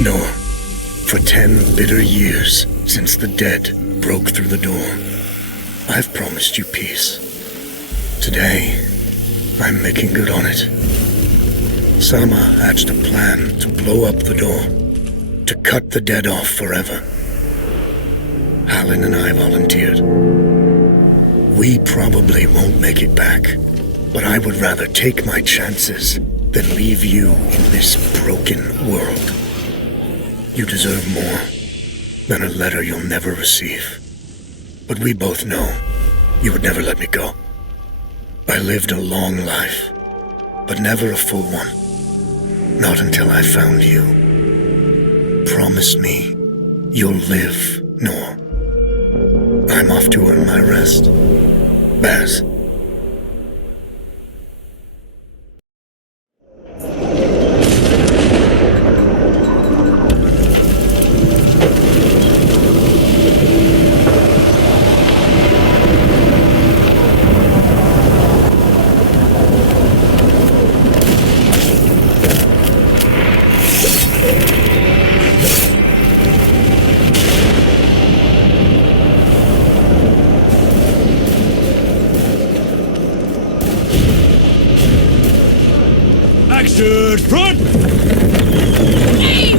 nor for 10 bitter years since the dead broke through the door, I've promised you peace. Today, I'm making good on it. Sama hatched a plan to blow up the door, to cut the dead off forever. Hallen and I volunteered. We probably won't make it back, but I would rather take my chances than leave you in this broken world. You deserve more than a letter you'll never receive. But we both know you would never let me go. I lived a long life, but never a full one. Not until I found you. Promise me you'll live, Noor. I'm off to earn my rest. Baz. Action front! Aim!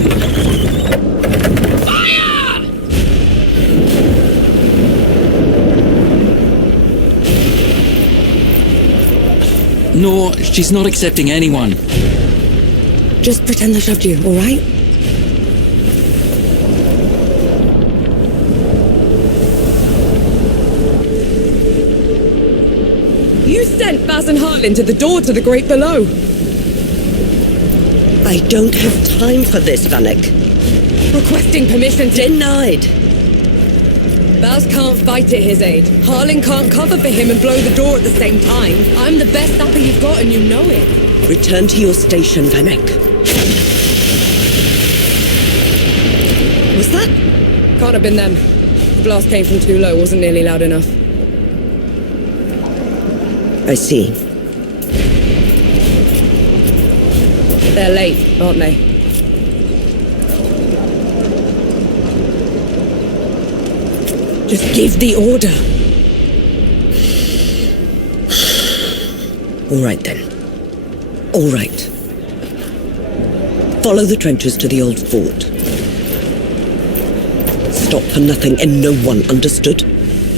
Fire! No, she's not accepting anyone. Just pretend I shoved you, all right? You sent Baz and Hartlin to the door to the Great Below. I don't have time for this, Vanek. Requesting permission to... Denied. Baz can't fight at his aid. Harlan can't cover for him and blow the door at the same time. I'm the best sapper you've got and you know it. Return to your station, Vanek. What's that? Can't have been them. The blast came from too low, wasn't nearly loud enough. I see. They're late, aren't they? Just give the order. All right, then. All right. Follow the trenches to the old fort. Stop for nothing and no one, understood?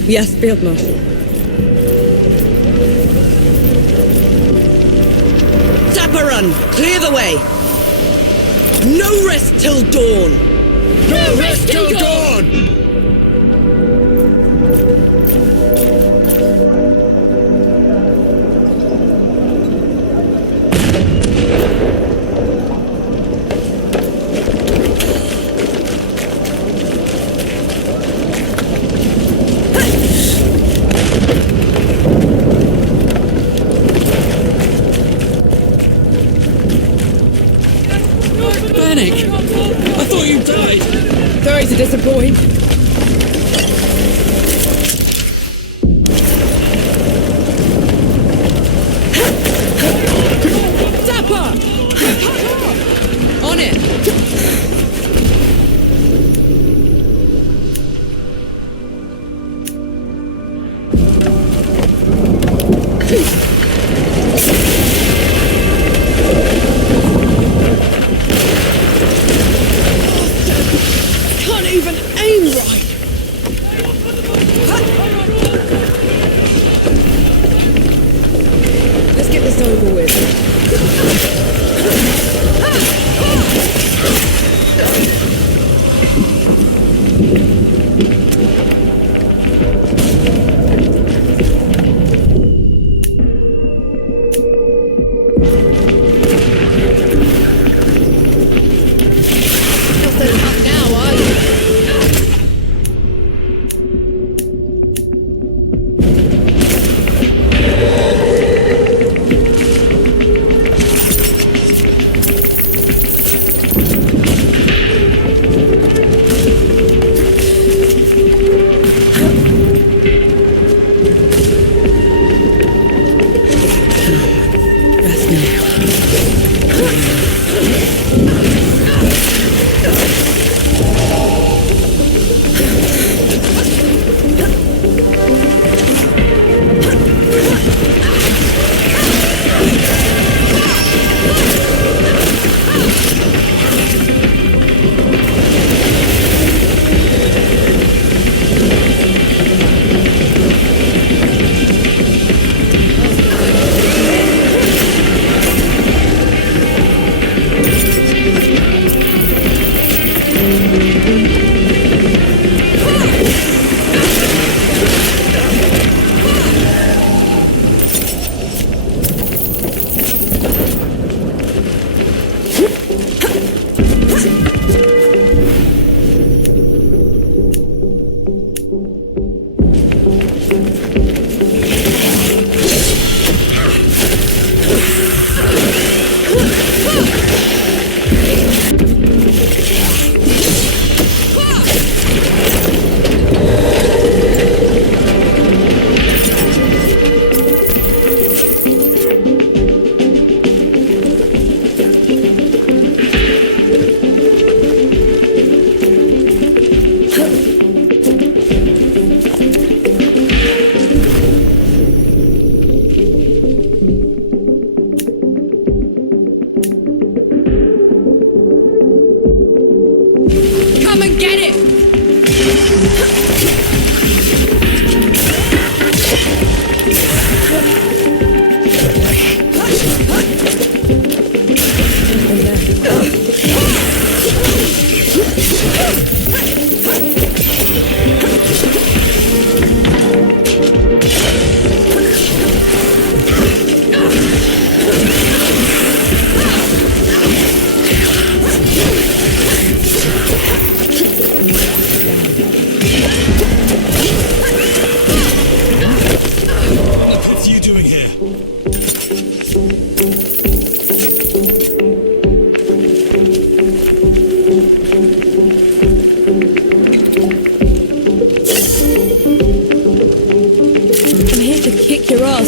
Yes, Field Marshal. Run! Clear the way! No rest till dawn! No rest till dawn! I thought you died! Sorry to disappoint. Zapper! On it! Let's get this over with.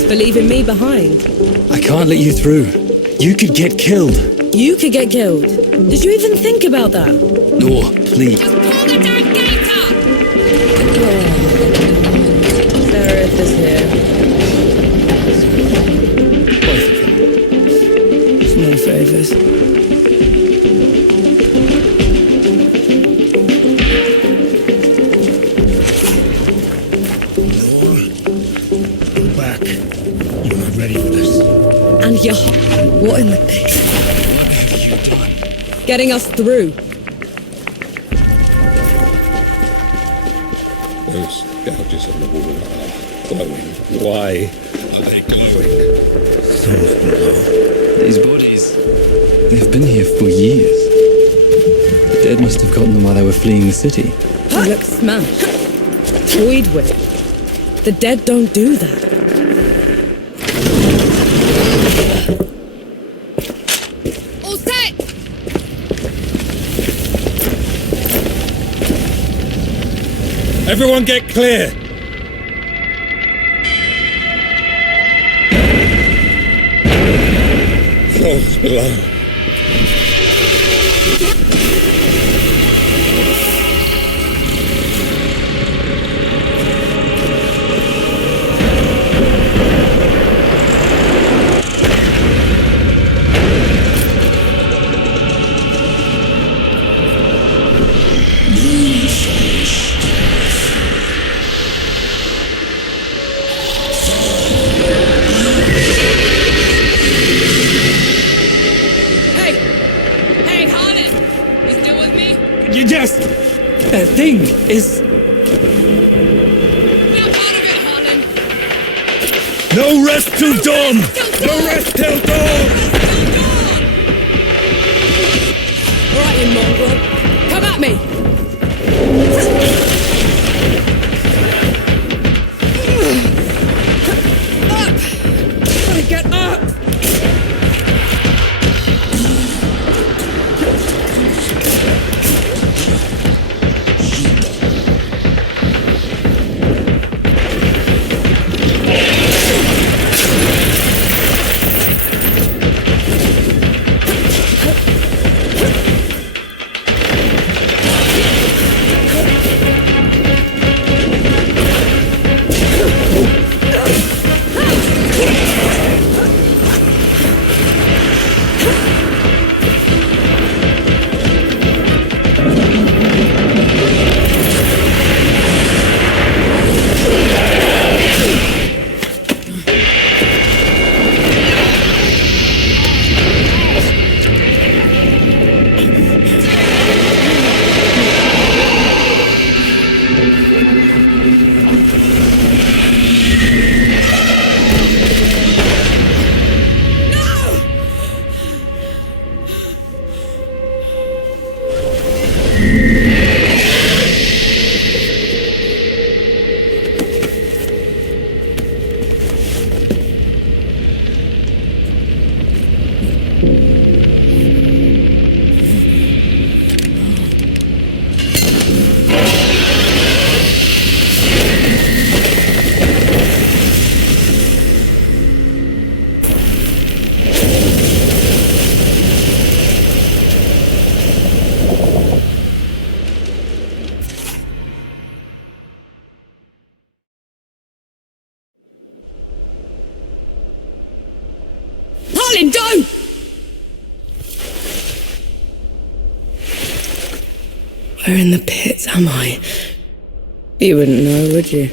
for leaving me behind. I can't let you through. You could get killed. You could get killed. Did you even think about that? No, please. Just pull the damn gate up! Seraph is here. Both of them. Small favors. Go back. You're not ready for this. And your what in the pit? Getting us through. Those gouges on the wall are glowing. Why are they glowing? Souls below. These bodies, they've been here for years. The dead must have gotten them while they were fleeing the city. You look smashed. Toyed with. The dead don't do that. All set! Everyone get clear! Souls below. Hey, Harlan! You still with me? You just... That thing is... Snap out of it, Harlan! No rest till dawn! No rest till dawn! All right, you mongrel. Come at me. Up. Gotta get up. Harlan, don't! Where in the pits am I? You wouldn't know, would you?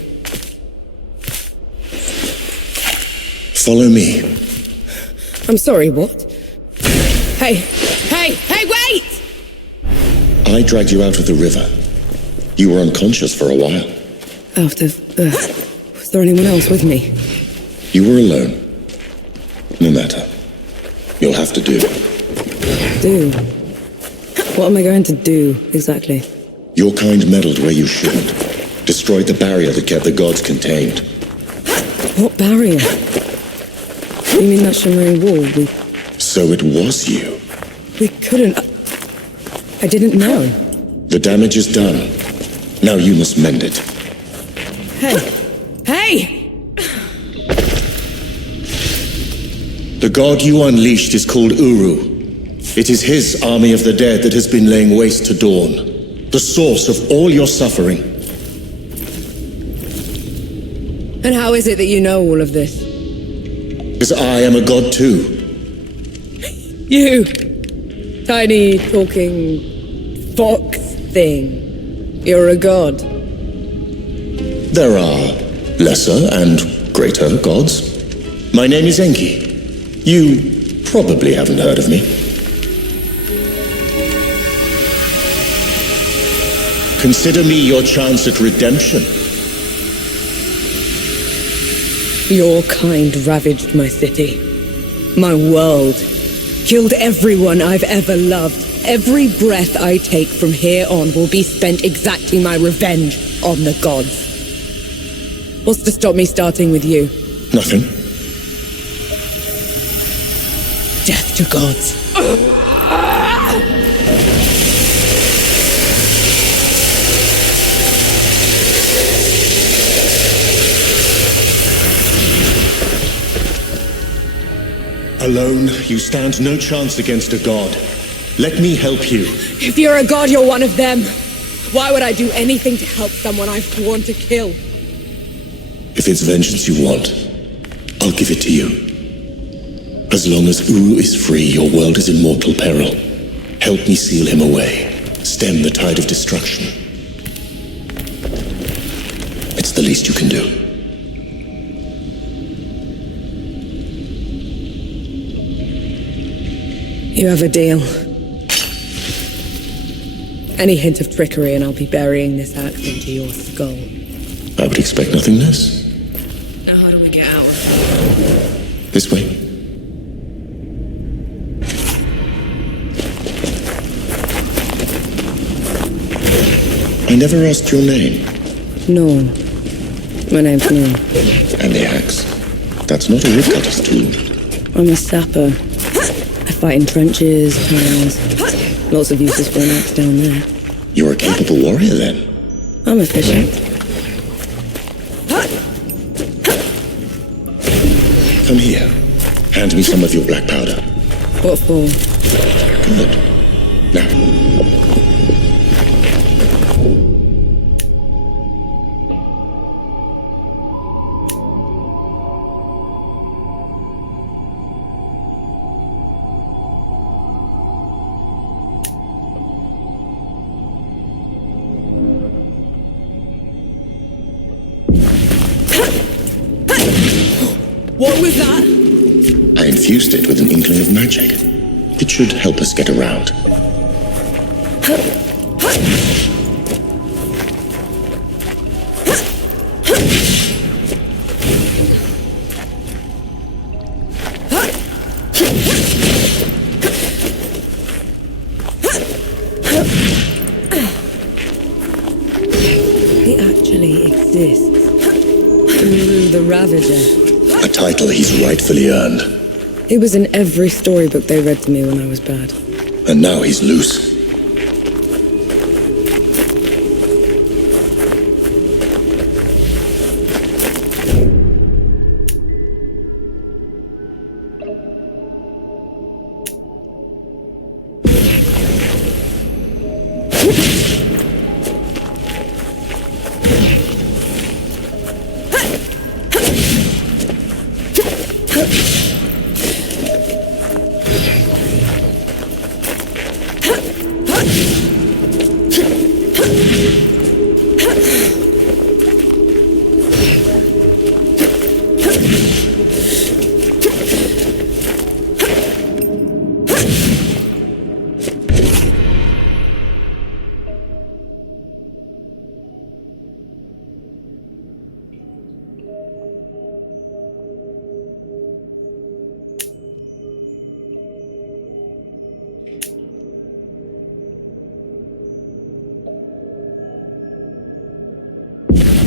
Follow me. I'm sorry, what? Hey, wait! I dragged you out of the river. You were unconscious for a while. Out of... was there anyone else with me? You were alone. No matter. You'll have to do. Do? What am I going to do, exactly? Your kind meddled where you shouldn't. Destroyed the barrier that kept the gods contained. What barrier? You mean that shimmering wall? So it was you. We couldn't... I didn't know. The damage is done. Now you must mend it. Hey! The god you unleashed is called Uru. It is his army of the dead that has been laying waste to Dawn, the source of all your suffering. And how is it that you know all of this? Because I am a god too. You! Tiny, talking fox thing. You're a god. There are lesser and greater gods. My name is Enki. You probably haven't heard of me. Consider me your chance at redemption. Your kind ravaged my city, my world, killed everyone I've ever loved. Every breath I take from here on will be spent exacting my revenge on the gods. What's to stop me starting with you? Nothing. Death to gods. Alone, you stand no chance against a god. Let me help you. If you're a god, you're one of them. Why would I do anything to help someone I've sworn to kill? If it's vengeance you want, I'll give it to you. As long as Uru is free, your world is in mortal peril. Help me seal him away. Stem the tide of destruction. It's the least you can do. You have a deal. Any hint of trickery and I'll be burying this axe into your skull. I would expect nothing less. Now how do we get out? This way. I never asked your name. No. My name's No. And the axe. That's not a woodcutter's tool. I'm a sapper. I fight in trenches, tunnels. Lots of uses for an axe down there. You're a capable warrior, then. I'm efficient. Come here. Hand me some of your black powder. What for? Good. Now. What was that? I infused it with an inkling of magic. It should help us get around. He actually exists. Uru the Ravager. A title he's rightfully earned. He was in every storybook they read to me when I was bad. And now he's loose.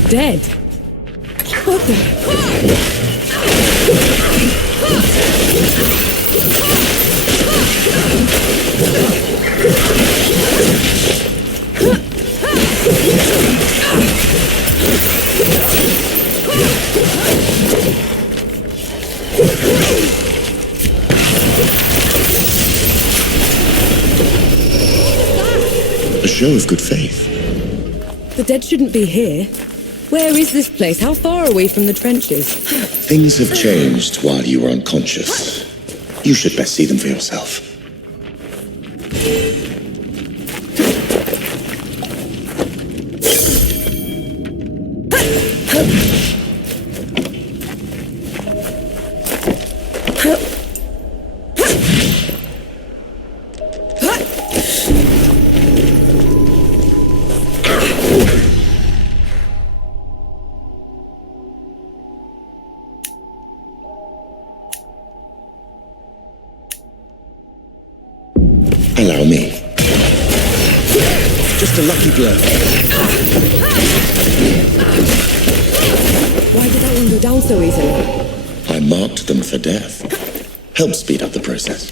Dead? What the? show of good faith. The dead shouldn't be here. Where is this place? How far are we from the trenches? Things have changed while you were unconscious. You should best see them for yourself. Allow me. Just a lucky blow. Why did that one go down so easily? I marked them for death. Help speed up the process.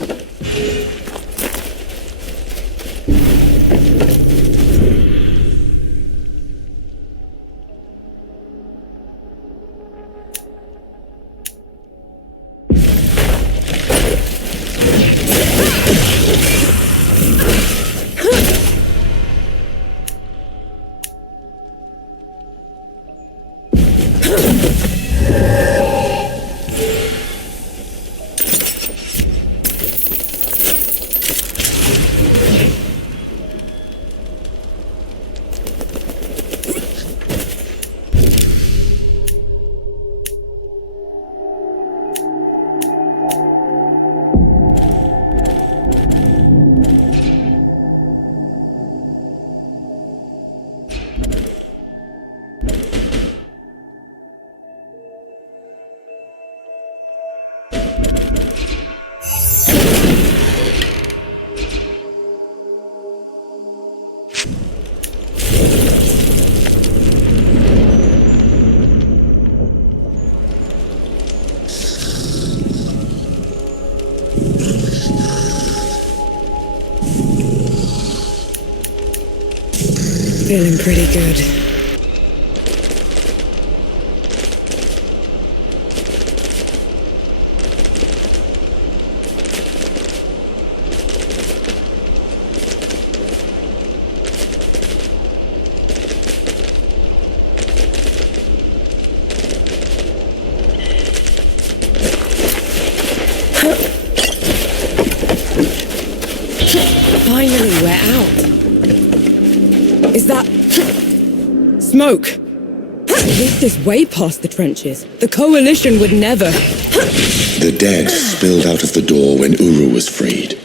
Feeling pretty good. Finally, we're out. Is that smoke? At least it's way past the trenches. The Coalition would never. The dead spilled out of the door when Uru was freed.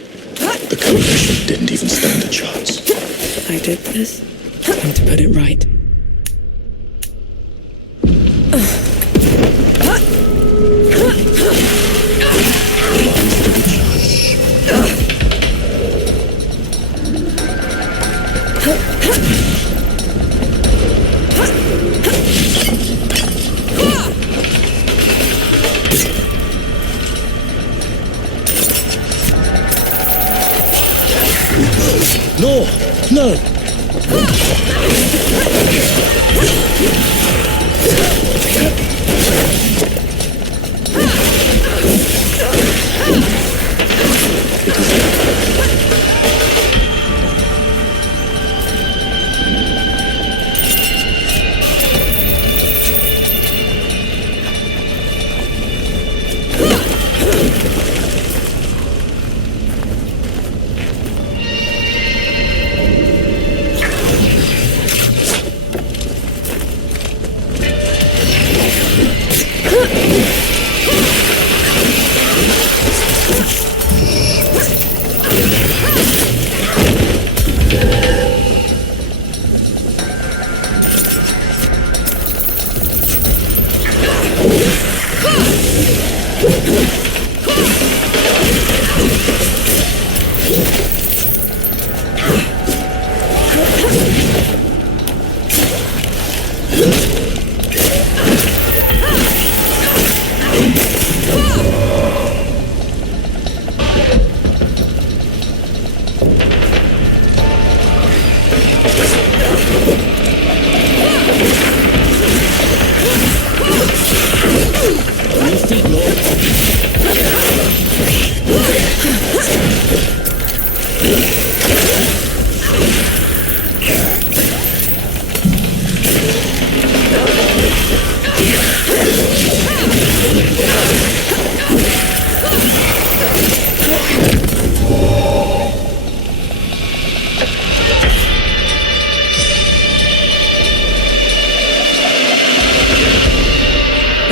The Coalition didn't even stand a chance. I did this. Time to put it right. No! No!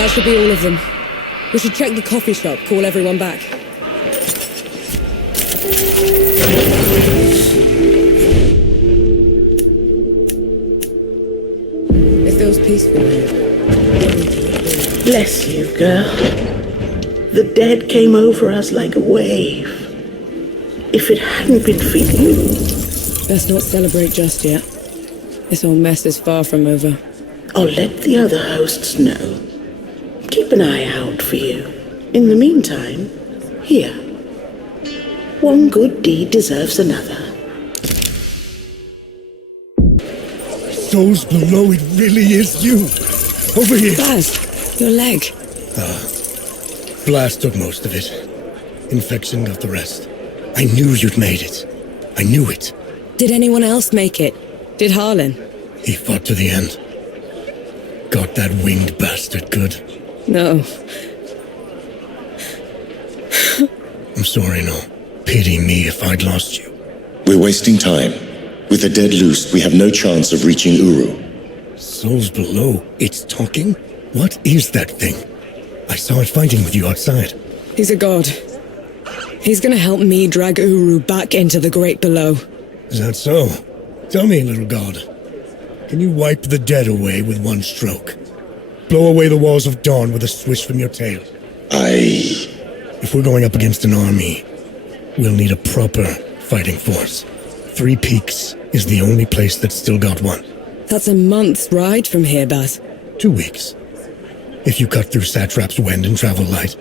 That should be all of them. We should check the coffee shop, call everyone back. It feels peaceful here. Bless you, girl. The dead came over us like a wave. If it hadn't been for you... Let's not celebrate just yet. This whole mess is far from over. I'll let the other hosts know. Keep an eye out for you. In the meantime, here. One good deed deserves another. Souls below, it really is you. Over here. Baz, your leg. Blast took most of it. Infection got the rest. I knew you'd made it. I knew it. Did anyone else make it? Did Harlan? He fought to the end. Got that winged bastard good. No. I'm sorry, no. Pity me if I'd lost you. We're wasting time. With the dead loose, we have no chance of reaching Uru. Souls below, it's talking? What is that thing? I saw it fighting with you outside. He's a god. He's gonna help me drag Uru back into the great below. Is that so? Tell me, little god. Can you wipe the dead away with one stroke? Blow away the walls of dawn with a swish from your tail? If we're going up against an army, we'll need a proper fighting force. Three Peaks is the only place that's still got one. That's a month's ride from here, Baz. 2 weeks. If you cut through Satrap's Wind and travel light.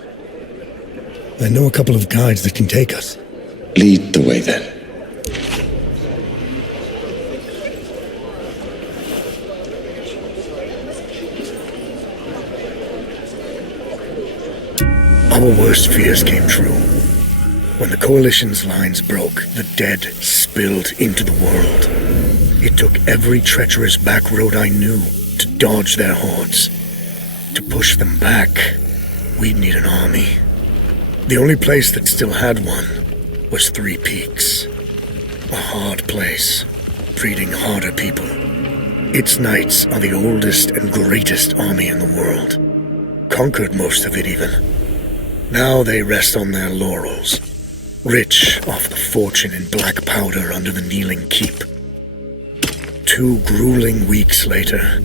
I know a couple of guides that can take us. Lead the way, then. Our worst fears came true. When the Coalition's lines broke, the dead spilled into the world. It took every treacherous back road I knew to dodge their hordes. To push them back, we'd need an army. The only place that still had one was Three Peaks. A hard place, breeding harder people. Its knights are the oldest and greatest army in the world. Conquered most of it even. Now they rest on their laurels, rich off the fortune in black powder under the Kneeling Keep. 2 grueling weeks later,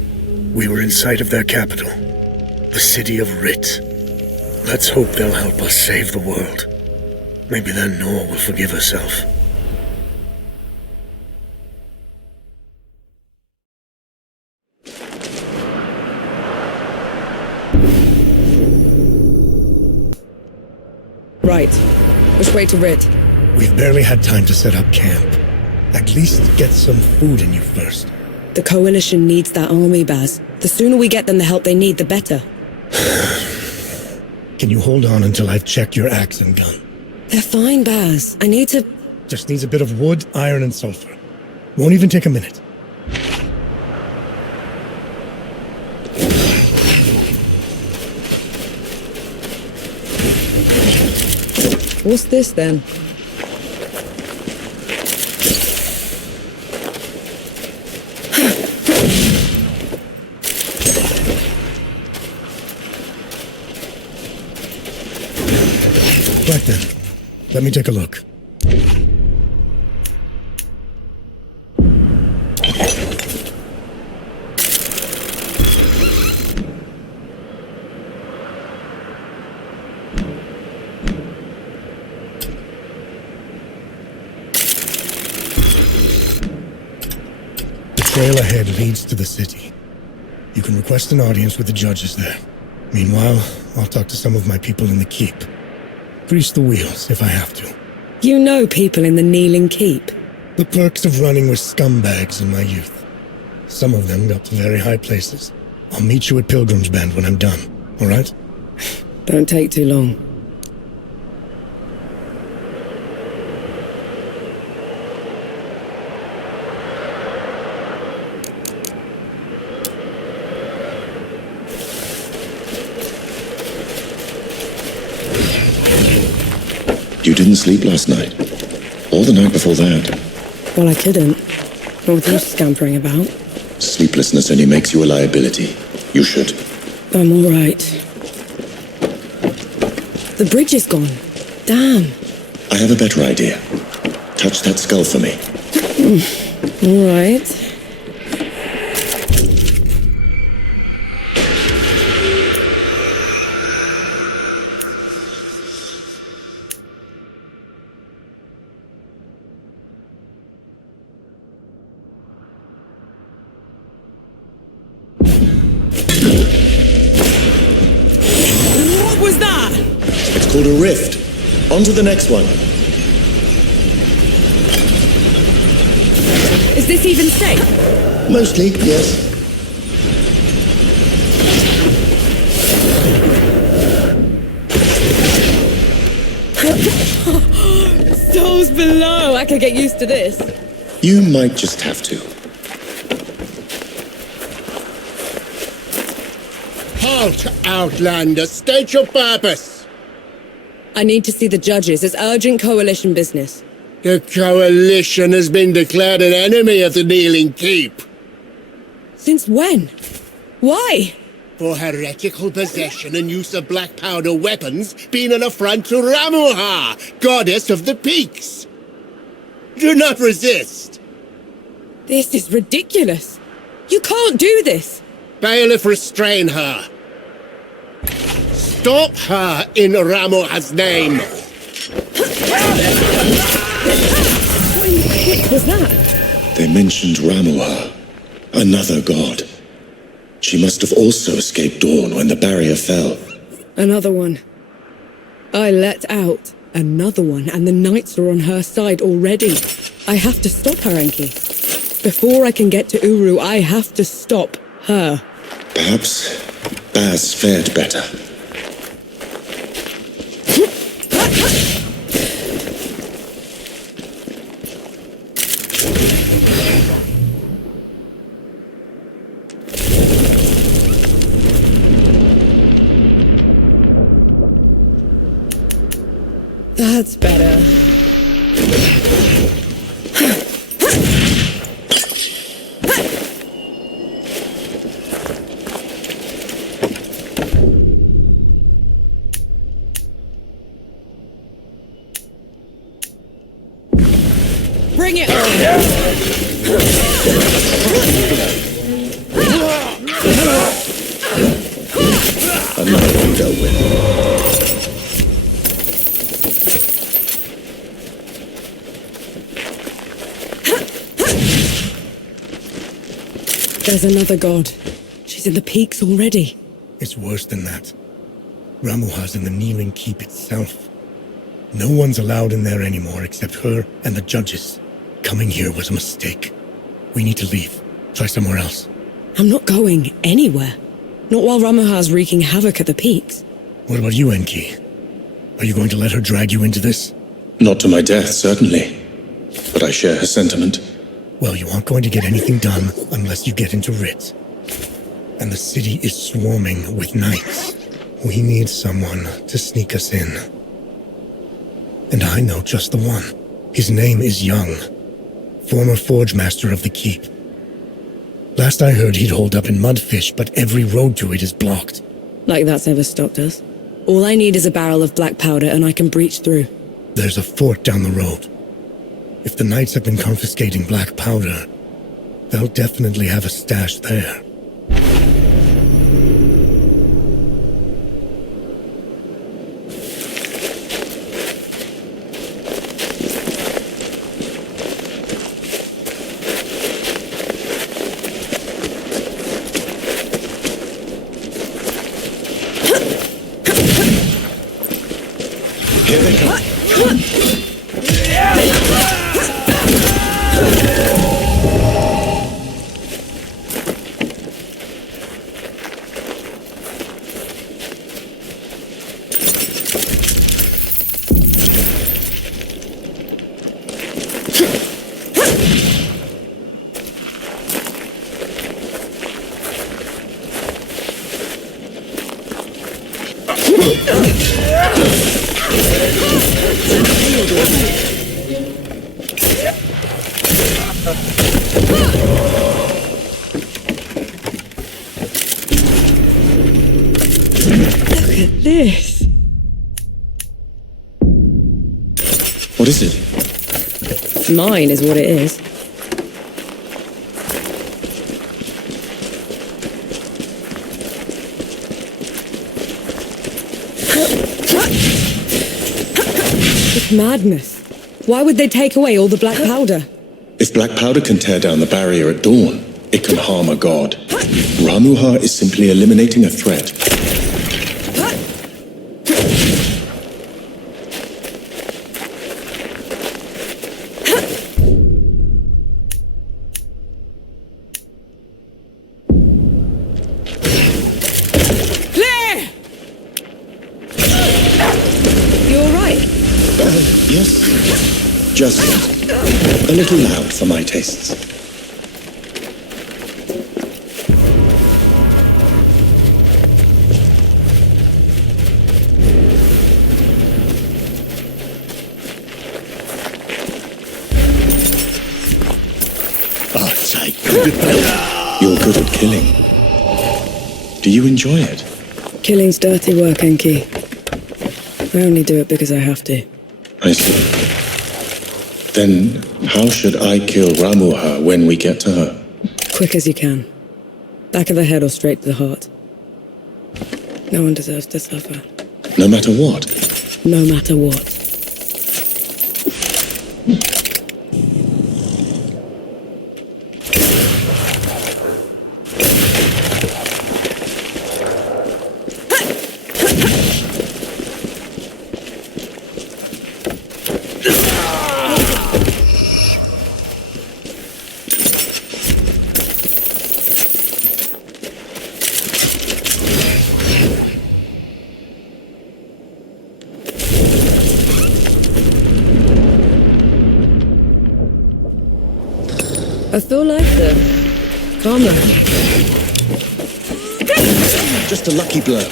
we were in sight of their capital, the city of Rit. Let's hope they'll help us save the world. Maybe then Nor will forgive herself. Right. Which way to Rit? We've barely had time to set up camp. At least get some food in you first. The Coalition needs that army, Baz. The sooner we get them the help they need, the better. Can you hold on until I've checked your axe and gun? They're fine, Baz. I need to... Just needs a bit of wood, iron, and sulfur. Won't even take a minute. What's this, then? Right then. Let me take a look. The trail ahead leads to the city. You can request an audience with the judges there. Meanwhile, I'll talk to some of my people in the keep. Grease the wheels if I have to. You know people in the Kneeling Keep? The perks of running with scumbags in my youth. Some of them got to very high places. I'll meet you at Pilgrim's Bend when I'm done, all right? Don't take too long. You didn't sleep last night? Or the night before that? Well, I couldn't. Not with you scampering about. Sleeplessness only makes you a liability. You should. I'm all right. The bridge is gone. Damn. I have a better idea. Touch that skull for me. All right. What was that? It's called a rift. On to the next one. Is this even safe? Mostly, yes. Souls below. I could get used to this. You might just have to. Halt, Outlander! State your purpose! I need to see the judges. It's urgent coalition business. The Coalition has been declared an enemy of the Kneeling Keep. Since when? Why? For heretical possession and use of black powder weapons being an affront to Ramuha, goddess of the peaks. Do not resist. This is ridiculous. You can't do this. Bailiff, restrain her. Stop her in Ramuha's name. What in the heck was that? They mentioned Ramuha, another god. She must have also escaped Dawn when the barrier fell. Another one. I let out another one, and the knights are on her side already. I have to stop her, Enki. Before I can get to Uru, I have to stop her. Perhaps Baz fared better. That's better. Bring it! Another one dealt with. There's another god. She's in the peaks already. It's worse than that. Ramuha's in the Kneeling Keep itself. No one's allowed in there anymore except her and the judges. Coming here was a mistake. We need to leave. Try somewhere else. I'm not going anywhere. Not while Ramuha's wreaking havoc at the peaks. What about you, Enki? Are you going to let her drag you into this? Not to my death, certainly. But I share her sentiment. Well, you aren't going to get anything done unless you get into Rit. And the city is swarming with knights. We need someone to sneak us in. And I know just the one. His name is Young, former forge master of the keep. Last I heard, he'd hold up in Mudfish, but every road to it is blocked. Like that's ever stopped us. All I need is a barrel of black powder and I can breach through. There's a fort down the road. If the knights have been confiscating black powder, they'll definitely have a stash there. Here they come. this? What is it? Mine is what it is. It's madness. Why would they take away all the black powder? If black powder can tear down the barrier at dawn, it can harm a god. Ramuha is simply eliminating a threat. Claire! You all right? Yes. Just a little loud for my tastes. You're good at killing. Do you enjoy it? Killing's dirty work, Enki. I only do it because I have to. I see. Then how should I kill Ramuha when we get to her? Quick as you can. Back of the head or straight to the heart. No one deserves to suffer. No matter what? No matter what. I feel like the karma. Just a lucky blow.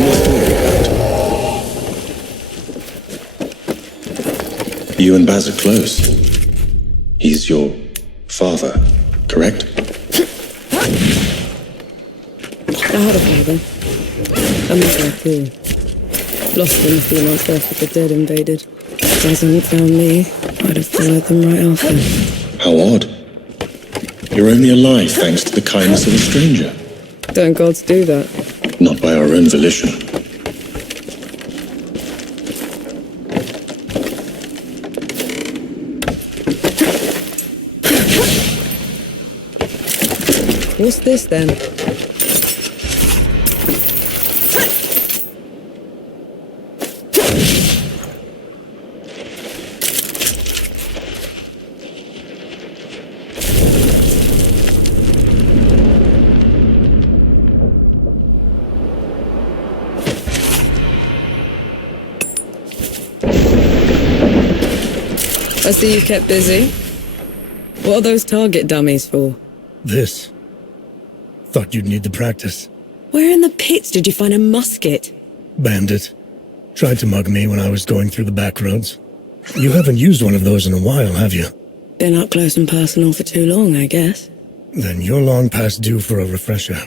What's to worry about? You and Baz are close. He's your father, correct? I had a father. A mother, too. Lost him a few months after the dead invaded. If Baz hadn't found me, I'd have followed them right after. How odd. You're only alive thanks to the kindness of a stranger. Don't gods do that? Not by our own volition. What's this, then? I see you kept busy. What are those target dummies for? This. Thought you'd need the practice. Where in the pits did you find a musket? Bandit. Tried to mug me when I was going through the back roads. You haven't used one of those in a while, have you? Been up close and personal for too long, I guess. Then you're long past due for a refresher.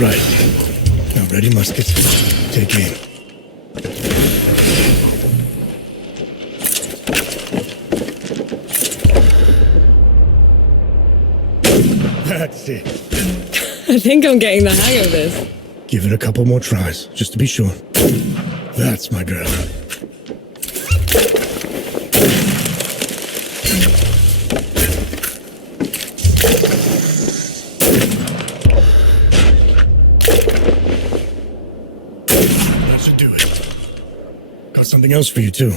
Right. Now ready, muskets. Take aim. That's it. I think I'm getting the hang of this. Give it a couple more tries, just to be sure. That's my girl. That should do it. Got something else for you, too.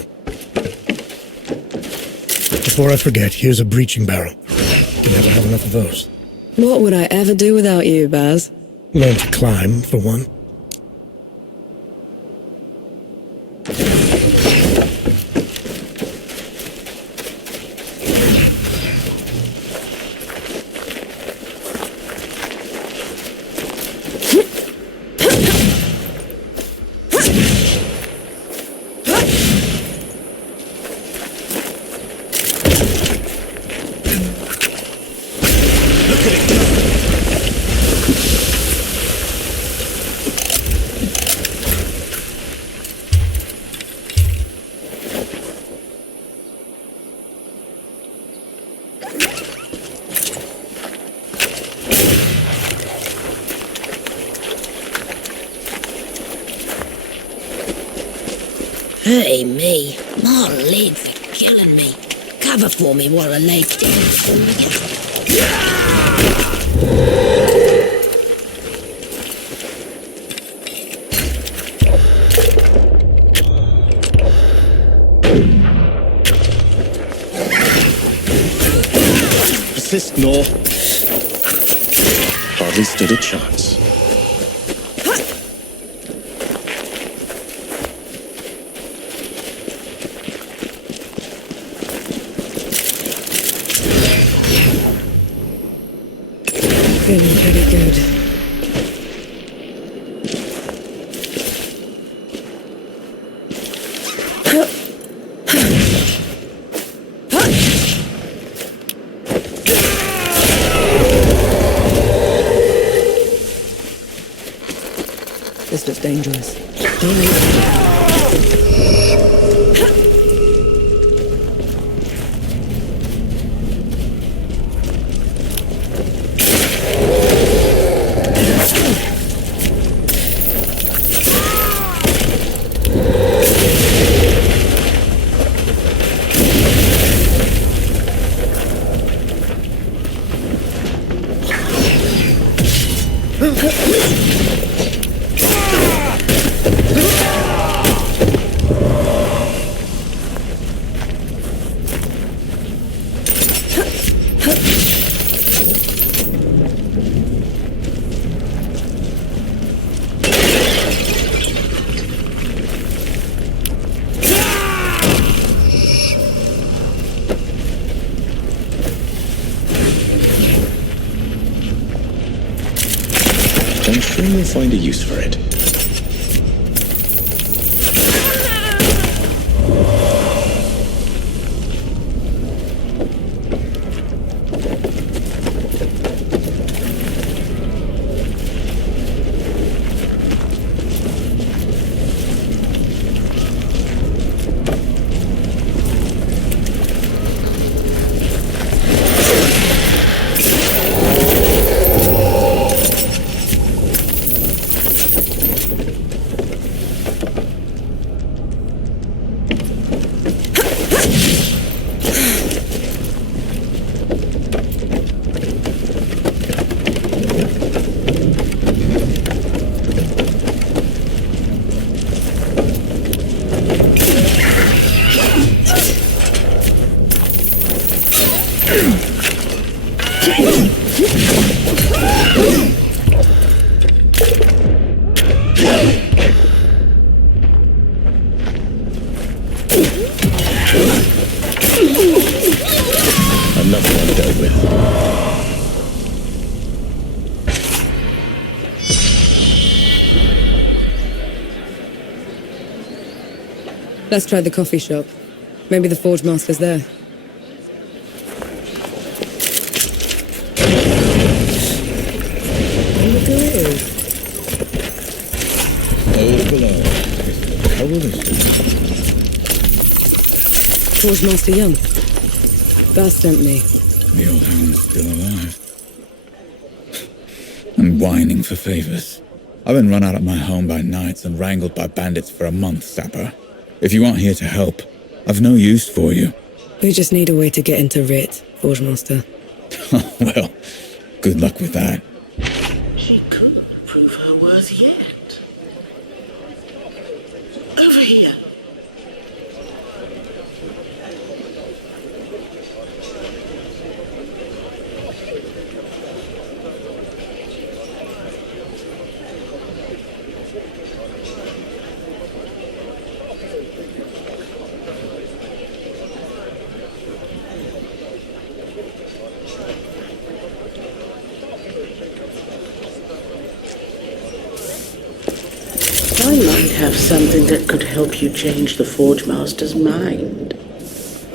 Before I forget, here's a breaching barrel. Can never have enough of those. What would I ever do without you, Baz? Learn to climb, for one. Hey, me. My legs are killing me. Cover for me while I lay down. Persist, Nor. Hardly stood a chance. Feeling pretty good. This looks dangerous. I'm sure you'll find a use for it. Another one dealt with. Let's try the coffee shop. Maybe the Forge Master's there. Look who it is. How will this do? Forge Master Young. Baz sent me. The old hound's still alive. I'm whining for favors. I've been run out of my home by knights and wrangled by bandits for a month, Sapper. If you aren't here to help, I've no use for you. We just need a way to get into Rit, Forge Master. Well, good luck with that. She could prove her worth yet. Over here. I might have something that could help you change the Forge Master's mind.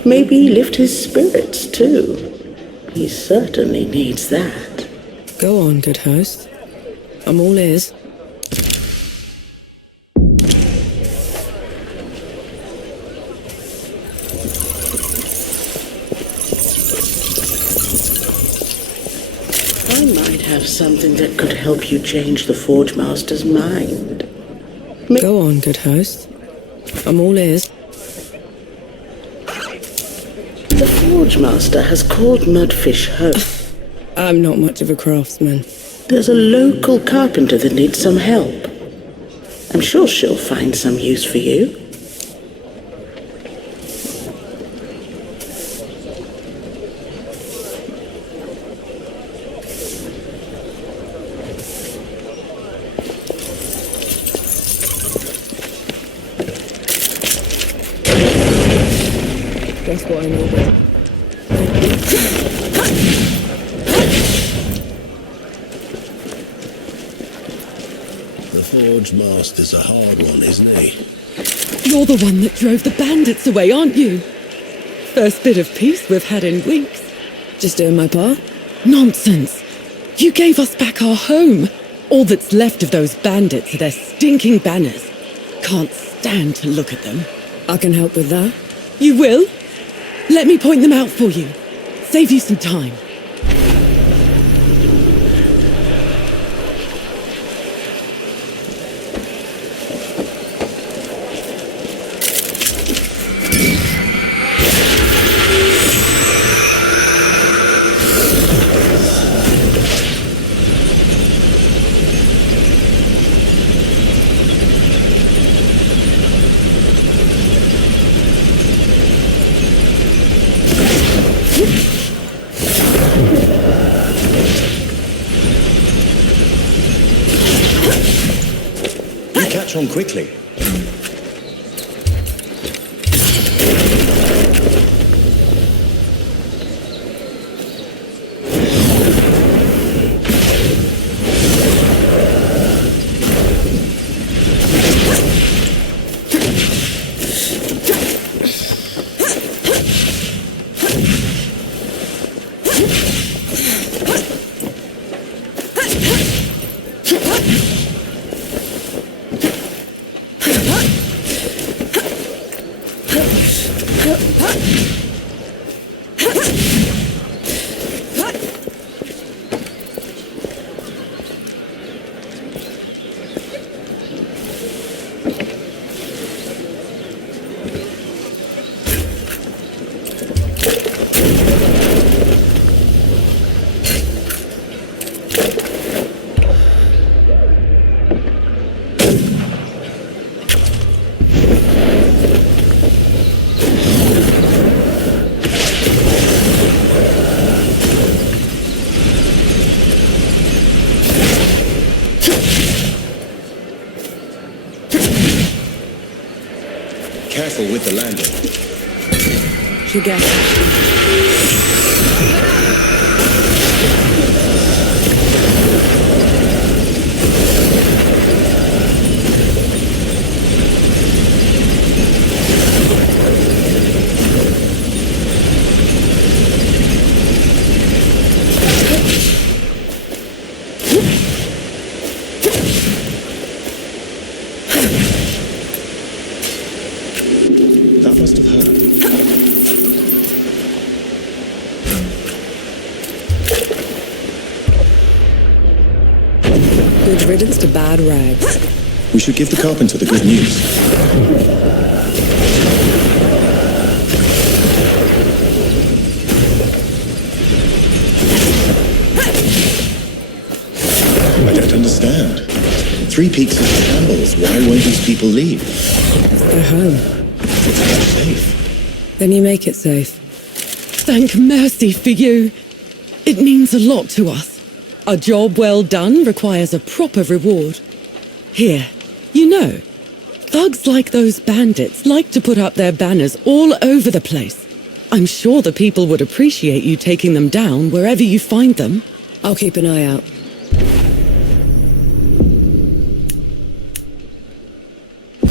Maybe lift his spirits, too. He certainly needs that. Go on, good host. I'm all ears. I might have something that could help you change the Forge Master's mind. Go on, good host. I'm all ears. The Forge Master has called Mudfish home. I'm not much of a craftsman. There's a local carpenter that needs some help. I'm sure she'll find some use for you. That's what I needed. The Forge Master's a hard one, isn't he? You're the one that drove the bandits away, aren't you? First bit of peace we've had in weeks. Just doing my part? Nonsense. You gave us back our home. All that's left of those bandits are their stinking banners. Can't stand to look at them. I can help with that. You will? Let me point them out for you. Save you some time. Catch on quickly. Careful with the landing. You get good riddance to bad rags. We should give the carpenter the good news. I don't understand. 3 Peaks is in shambles. Why won't these people leave? They're home. It's not safe. Then you make it safe. Thank mercy for you. It means a lot to us. A job well done requires a proper reward. Here, you know, thugs like those bandits like to put up their banners all over the place. I'm sure the people would appreciate you taking them down wherever you find them. I'll keep an eye out.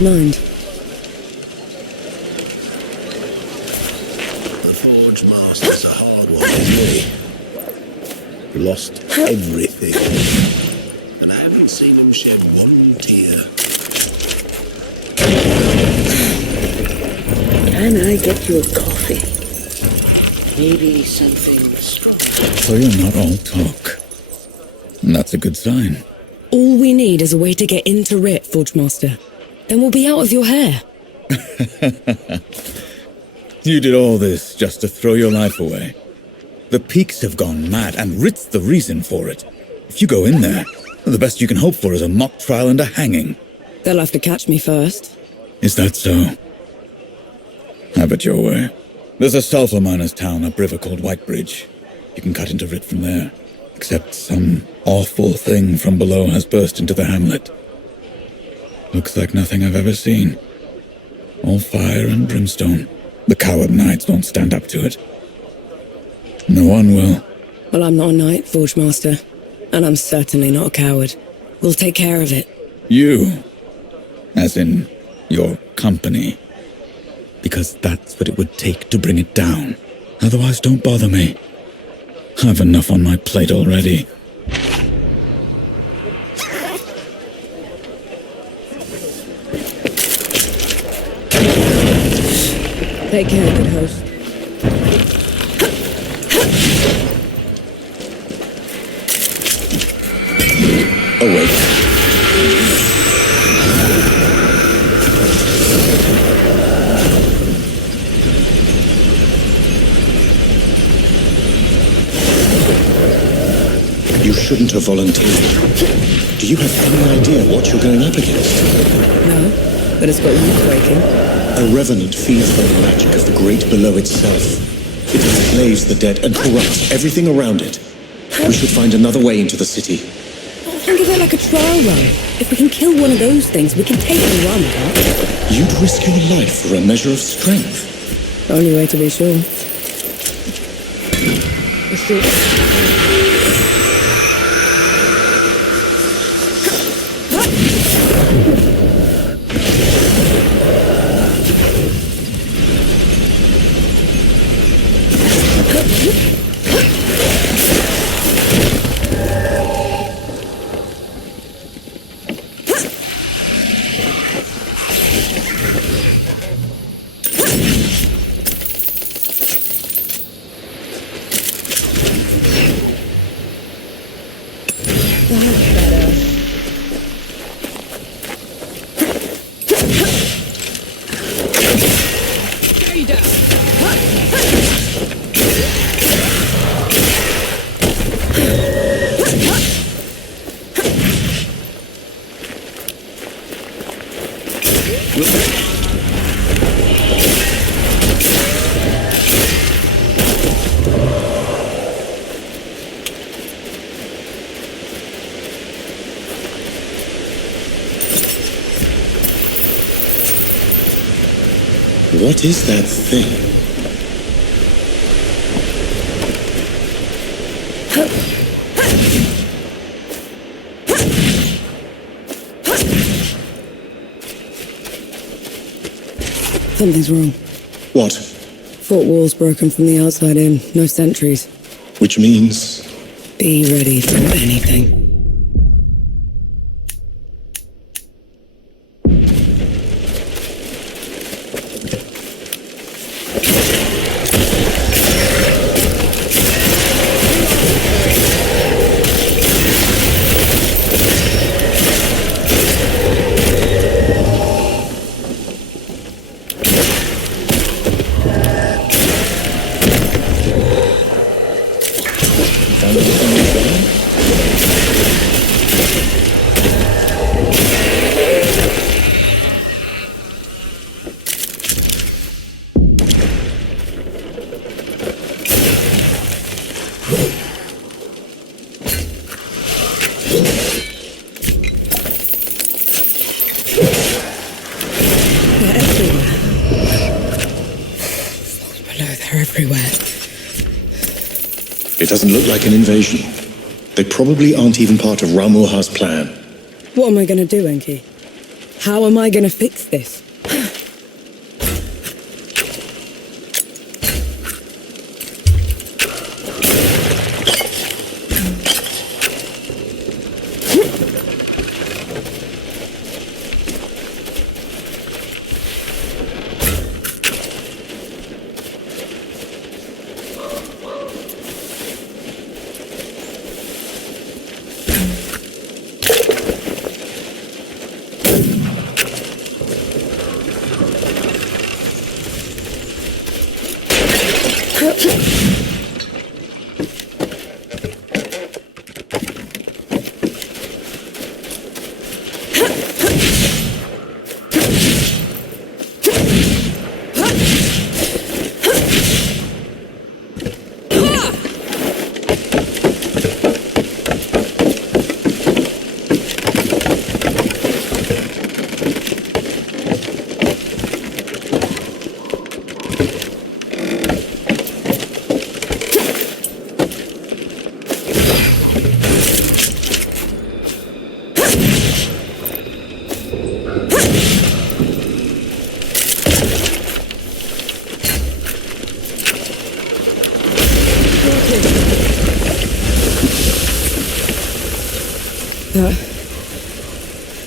Mind. The Forge Master's a hard one, isn't he? Lost everything. And I haven't seen him shed one tear. Can I get you a coffee? Maybe something strong. So you're not all talk. That's a good sign. All we need is a way to get into Rit, Forge Master. Then we'll be out of your hair. You did all this just to throw your life away. The Peaks have gone mad, and Rit's the reason for it. If you go in there, the best you can hope for is a mock trial and a hanging. They'll have to catch me first. Is that so? Have it your way. There's a sulfur miner's town upriver called Whitebridge. You can cut into Rit from there. Except some awful thing from below has burst into the hamlet. Looks like nothing I've ever seen. All fire and brimstone. The coward knights won't stand up to it. No one will. Well, I'm not a knight, Forge Master. And I'm certainly not a coward. We'll take care of it. You. As in, your company. Because that's what it would take to bring it down. Otherwise, don't bother me. I've enough on my plate already. Take care, good host. Awake. You shouldn't have volunteered. Do you have any idea what you're going up against? No, but it's got you quaking. A revenant feeds on the magic of the great below itself. It enslaves the dead and corrupts everything around it. We should find another way into the city. Think of it like a trial run. If we can kill one of those things, we can take the run, huh? You'd risk your life for a measure of strength. Only way to be sure. What is that thing? Something's wrong. What? Fort wall's broken from the outside in. No sentries. Which means... Be ready for anything. It doesn't look like an invasion. They probably aren't even part of Ramuha's plan. What am I going to do, Enki? How am I going to fix this?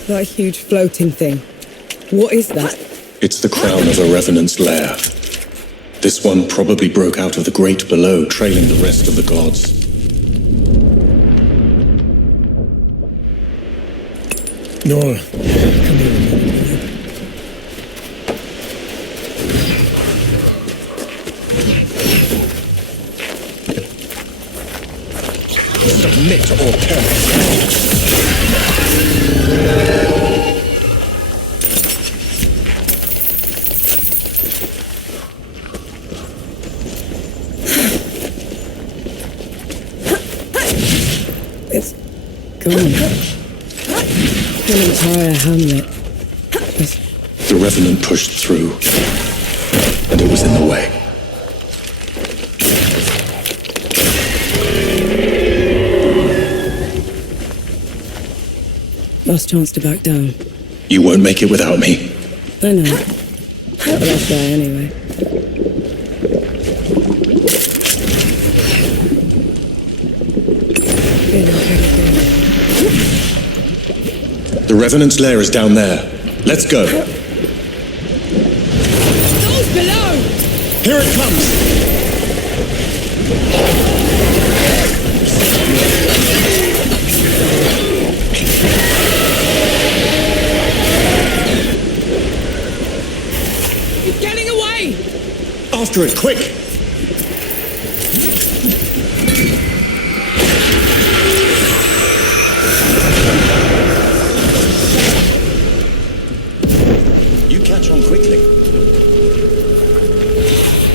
That huge floating thing. What is that? It's the crown of a revenant's lair. This one probably broke out of the great below, trailing the rest of the gods. Nora, come here a moment, will you? Submit or perish. It's gone. An entire hamlet. The revenant pushed through, and it was in the way. Last chance to back down. You won't make it without me. I know. But I'll try anyway. The revenant's lair is down there. Let's go. Those below! Here it comes! It's getting away! After it, quick! You catch on quickly.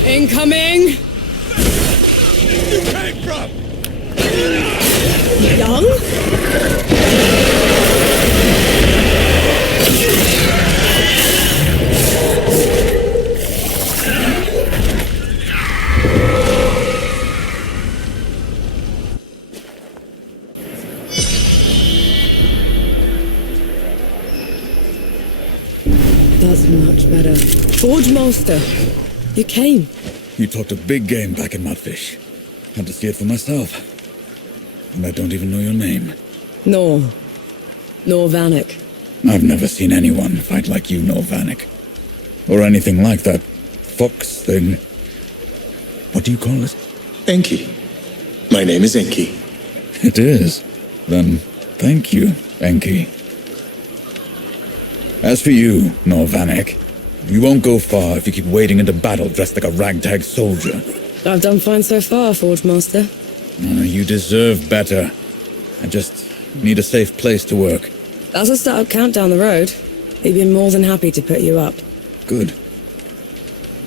Incoming! You came from! Young? That's much better. Forge Master, you came. You talked a big game back in Mudfish. Had to see it for myself. And I don't even know your name. Nor Vanek. I've never seen anyone fight like you, Nor Vanek. Or anything like that fox thing. What do you call it? Enki. My name is Enki. It is. Then thank you, Enki. As for you, Nor Vanek, you won't go far if you keep wading into battle dressed like a ragtag soldier. I've done fine so far, Forge Master. You deserve better. I just need a safe place to work. That's a startup count down the road. He'd be more than happy to put you up. Good.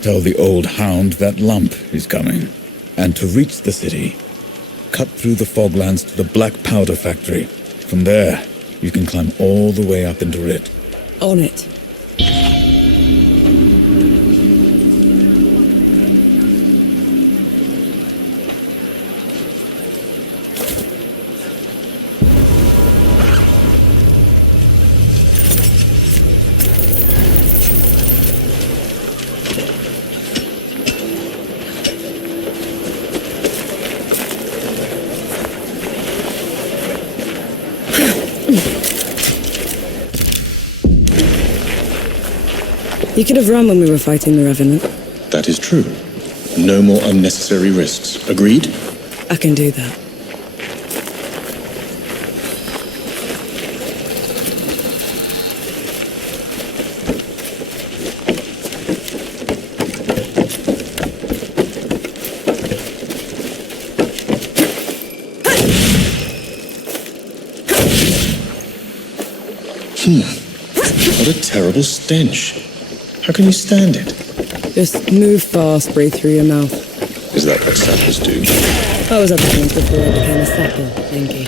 Tell the old hound that lump is coming. And to reach the city, cut through the foglands to the black powder factory. From there, you can climb all the way up into it. On it. You could have run when we were fighting the Revenant. That is true. No more unnecessary risks. Agreed? I can do that. What a terrible stench. How can you stand it? Just move fast, breathe through your mouth. Is that what sappers do? I was other things before I became a sapper, thank you.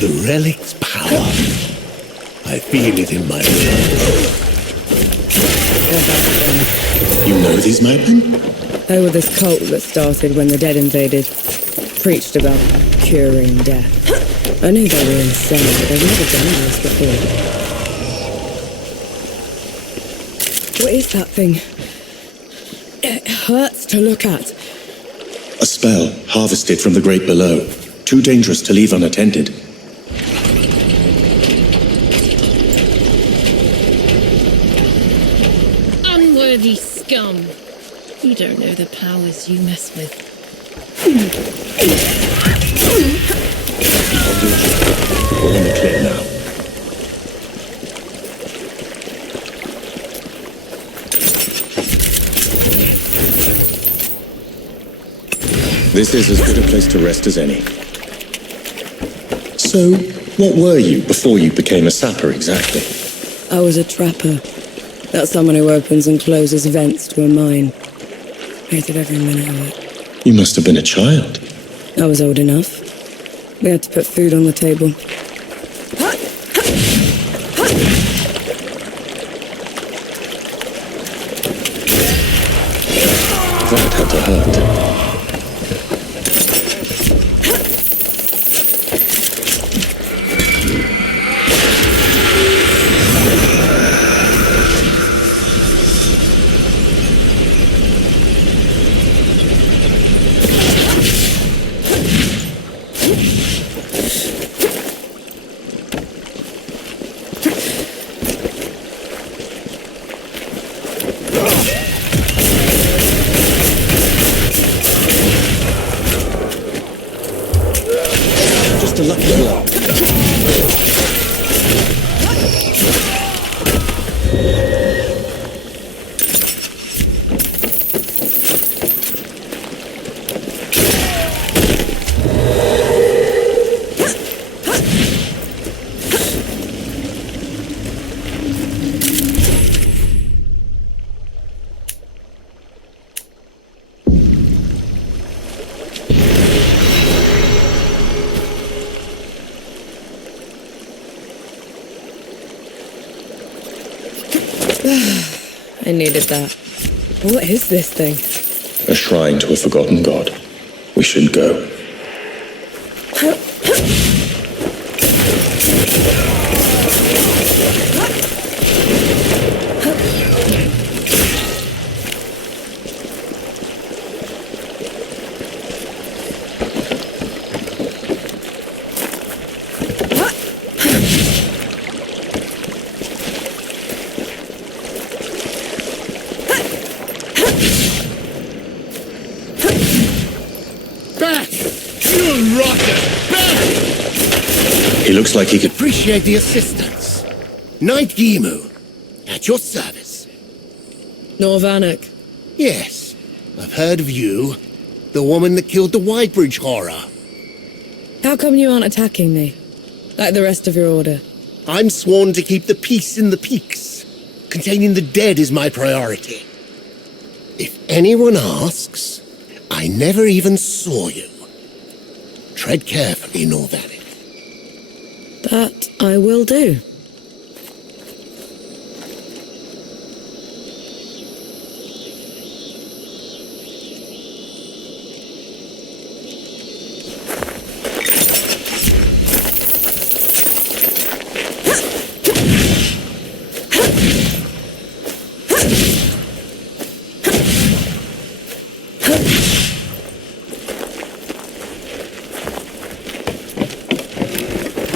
The relic's power. I feel it in my blood. You know these madmen? They were this cult that started when the dead invaded. Preached about curing death. I knew they were insane, but they've never done this before. What is that thing? It hurts to look at. A spell harvested from the great below. Too dangerous to leave unattended. Unworthy scum. You don't know the powers you mess with. We're in the clear now. This is as good a place to rest as any. So, what were you before you became a sapper exactly? I was a trapper. That's someone who opens and closes vents to a mine. Hated every minute of it. You must have been a child. I was old enough. We had to put food on the table. That had to hurt. Just a lucky blow. I needed that. What is this thing? A shrine to a forgotten god. We should go. He looks like he could appreciate the assistance. Knight Gimu, at your service. Norvanek. Yes, I've heard of you. The woman that killed the Whitebridge horror. How come you aren't attacking me? Like the rest of your order? I'm sworn to keep the peace in the peaks. Containing the dead is my priority. If anyone asks, I never even saw you. Tread carefully, Norvanek. That I will do.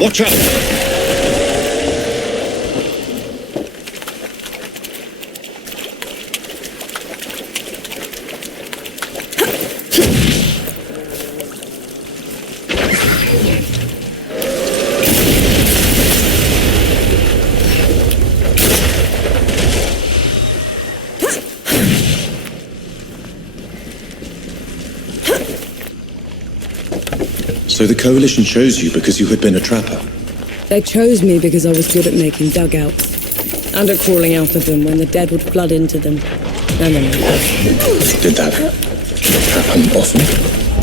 Watch out! So the Coalition chose you because you had been a trapper? They chose me because I was good at making dugouts, and at crawling out of them when the dead would flood into them. And then Did that happen often?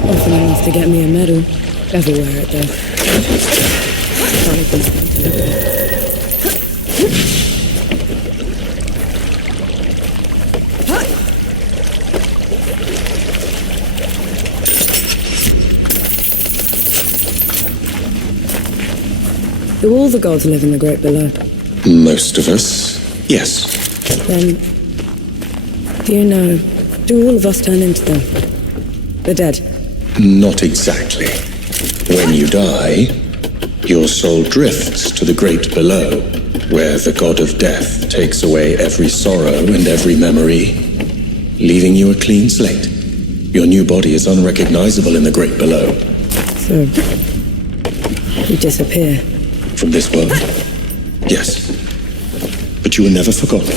often enough to get me a medal. Never wear it though. Can't even stand to it. Do all the gods live in the Great Below? Most of us, yes. Then, do you know, do all of us turn into them? The dead? Not exactly. When you die, your soul drifts to the Great Below, where the god of death takes away every sorrow and every memory, leaving you a clean slate. Your new body is unrecognizable in the Great Below. So, you disappear. From this world? Yes. But you were never forgotten.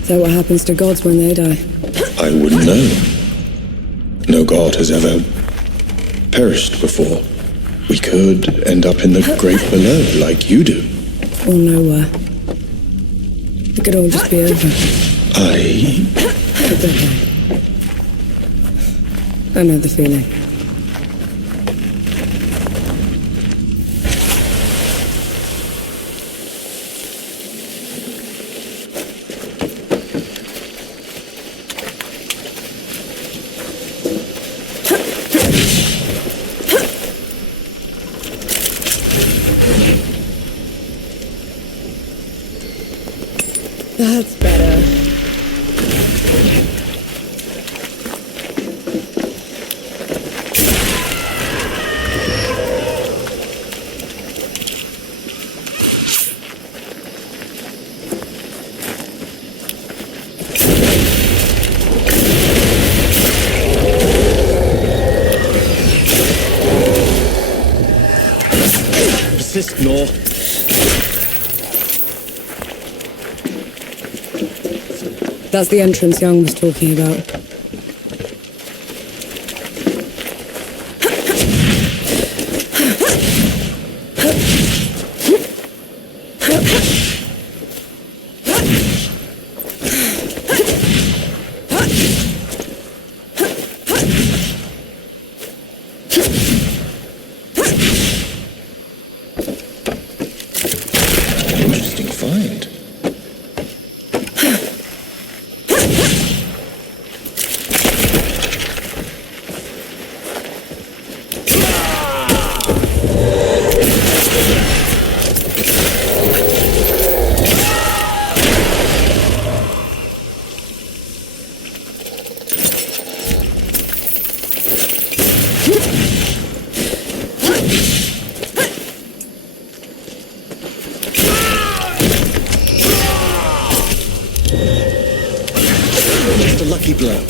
Is that what happens to gods when they die? I wouldn't know. No god has ever perished before. We could end up in the Great Below like you do. Or nowhere. It could all just be over. But don't worry. I know the feeling. That's better. Persist, Nor. That's the entrance Young was talking about. Interesting find. Just a lucky blow.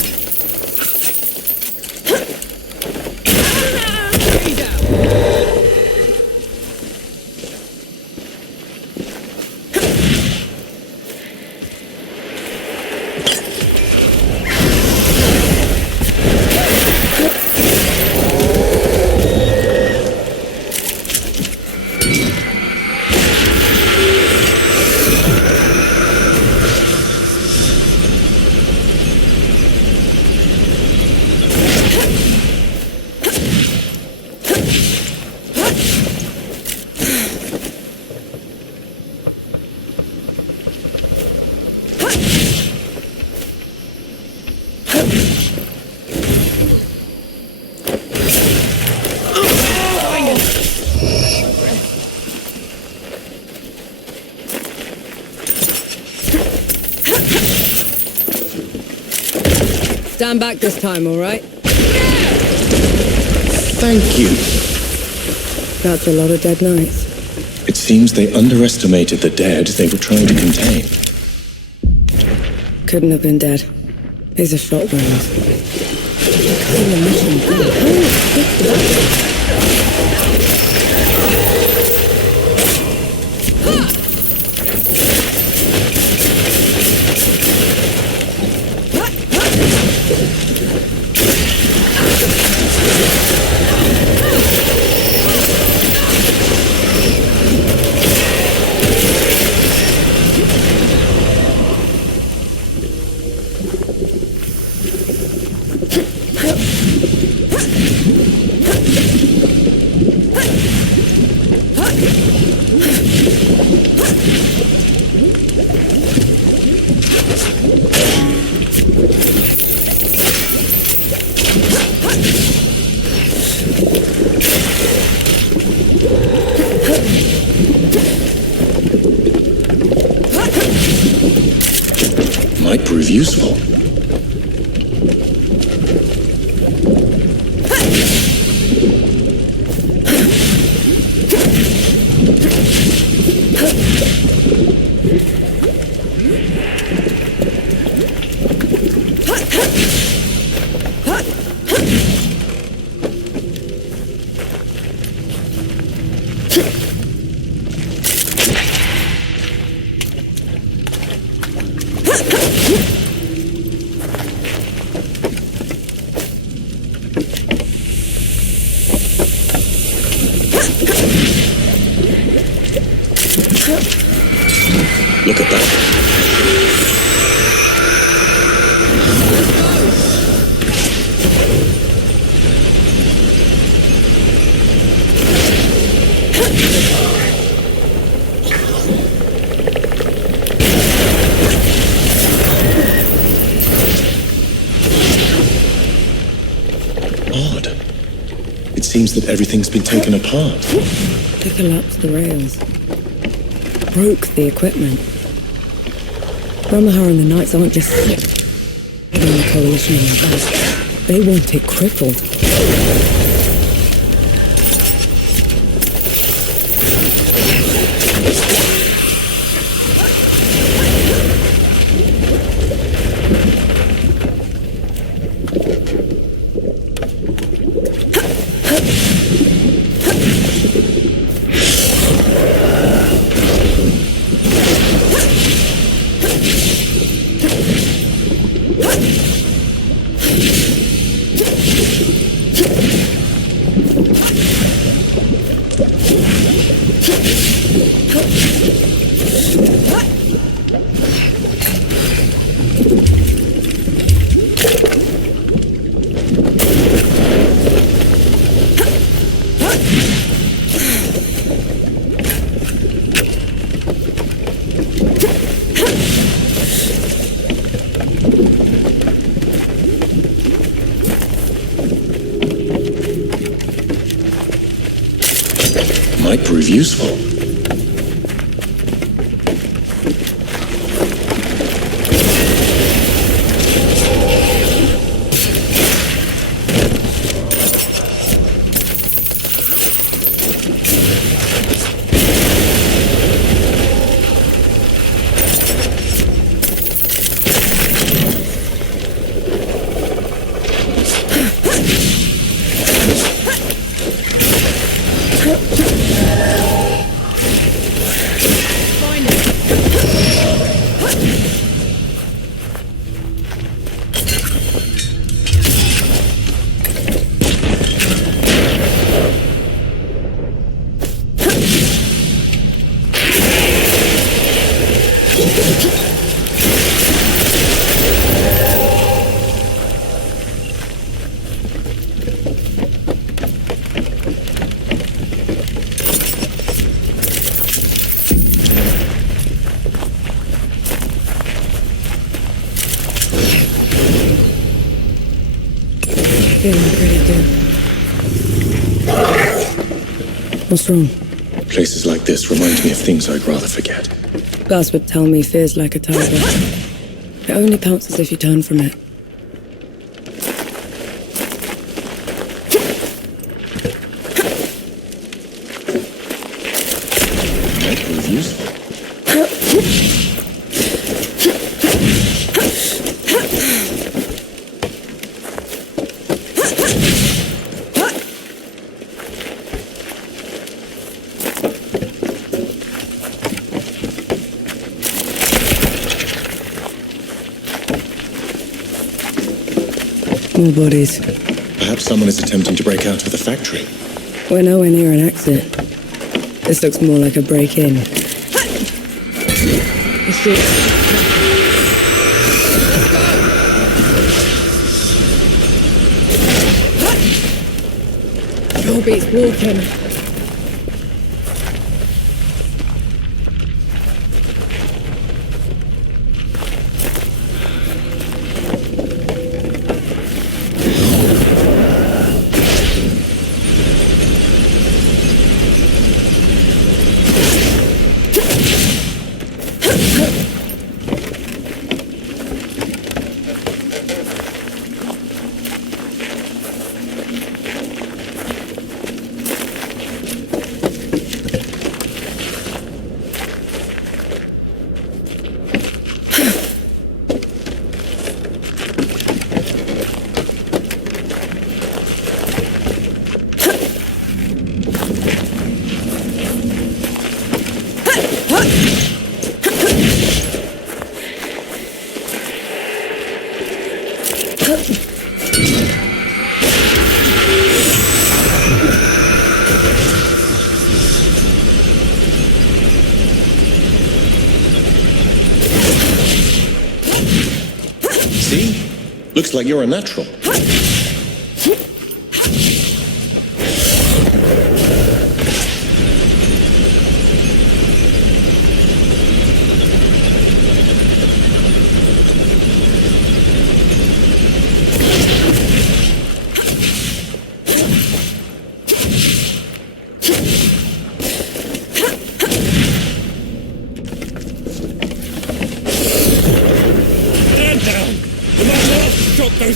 Stand back this time, all right? Thank you. That's a lot of dead nights. It seems they underestimated the dead they were trying to contain. Couldn't have been dead. These are shot wounds. Might prove useful. Look at that. Odd. It seems that everything's been taken apart. They collapsed the rails. Broke the equipment. Ramahar and the Knights aren't just having the coalition in their back. They want it crippled. Might prove useful. Feeling pretty good. What's wrong? Places like this remind me of things I'd rather forget. Gus would tell me fear's like a tiger. It only pounces if you turn from it. More bodies. Perhaps someone is attempting to break out of the factory. We're nowhere near an exit. This looks more like a break-in. Your beats walking. See? Looks like you're a natural.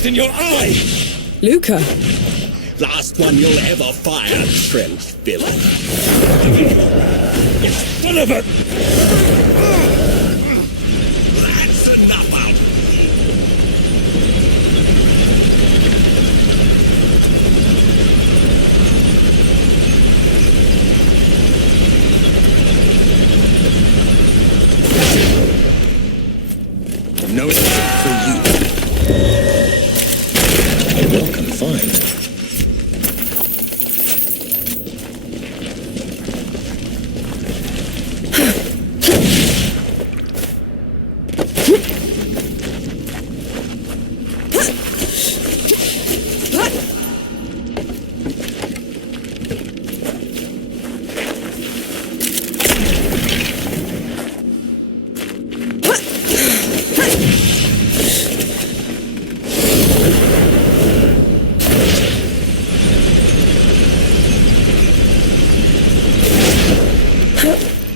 In your eye! Luca! Last one you'll ever fire, trench villain. Son of a... That's enough out of you. No escape for you. Welcome, fine.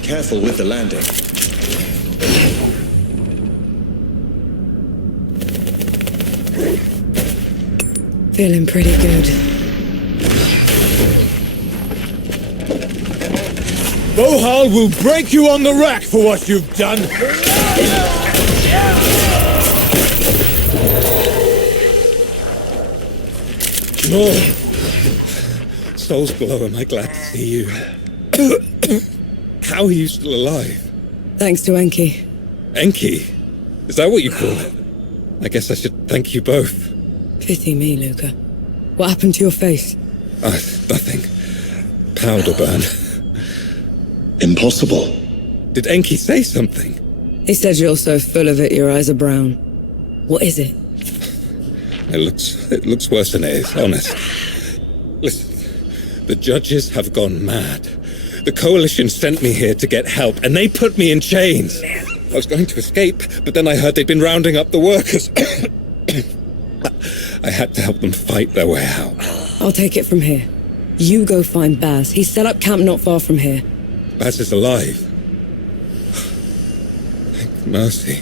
Careful with the landing. Feeling pretty good. Bohal will break you on the rack for what you've done. Oh. Soul's Below, am I glad to see you. How are you still alive? Thanks to Enki. Enki? Is that what you call it? I guess I should thank you both. Pity me, Luca. What happened to your face? Nothing. Powder burn. Impossible. Did Enki say something? He said you're so full of it your eyes are brown. What is it? It looks worse than it is, honest. Listen, the judges have gone mad. The Coalition sent me here to get help, and they put me in chains. I was going to escape, but then I heard they'd been rounding up the workers. I had to help them fight their way out. I'll take it from here. You go find Baz. He's set up camp not far from here. Baz is alive. Thank mercy.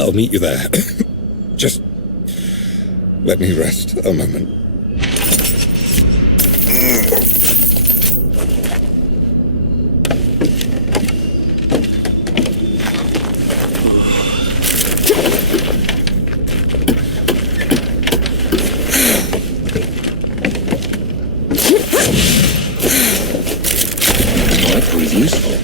I'll meet you there. Just let me rest a moment. useful.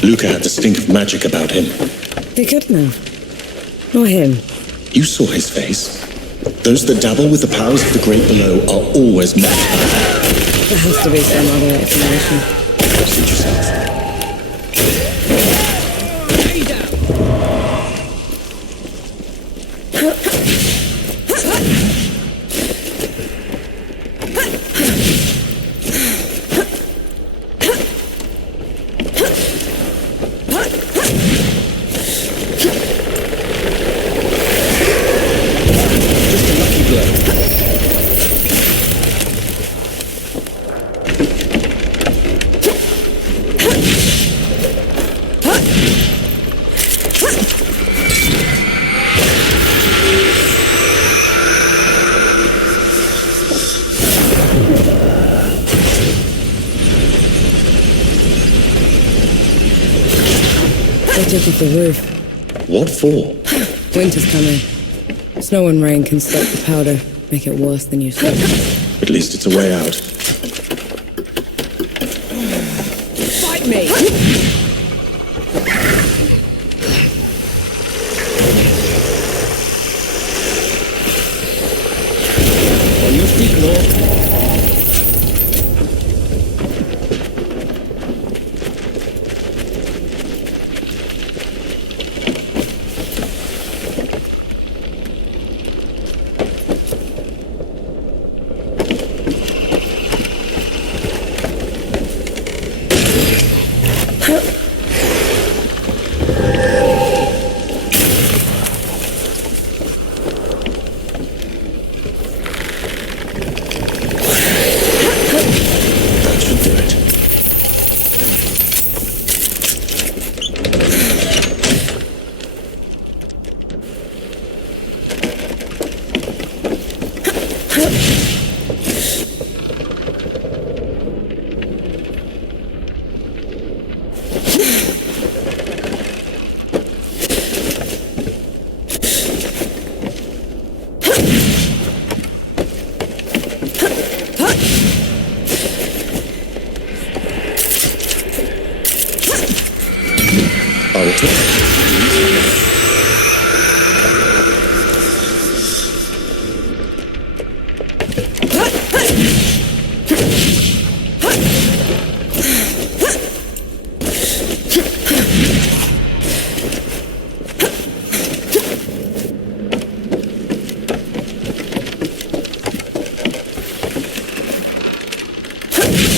Luca had the stink of magic about him. He couldn't have. Or him. You saw his face. Those that dabble with the powers of the great below are always magic. There has to be some other explanation. Suit yourself. Took off the roof. What for? Winter's coming. Snow and rain can soak the powder, make it worse than you said. At least it's a way out. Fight me! On your feet, Lord.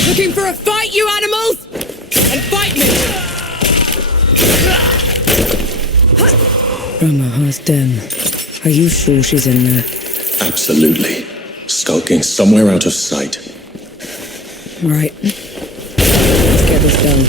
Looking for a fight, you animals? And fight me! Omaha's den. Are you sure she's in there? Absolutely. Skulking somewhere out of sight. Right. Let's get this done.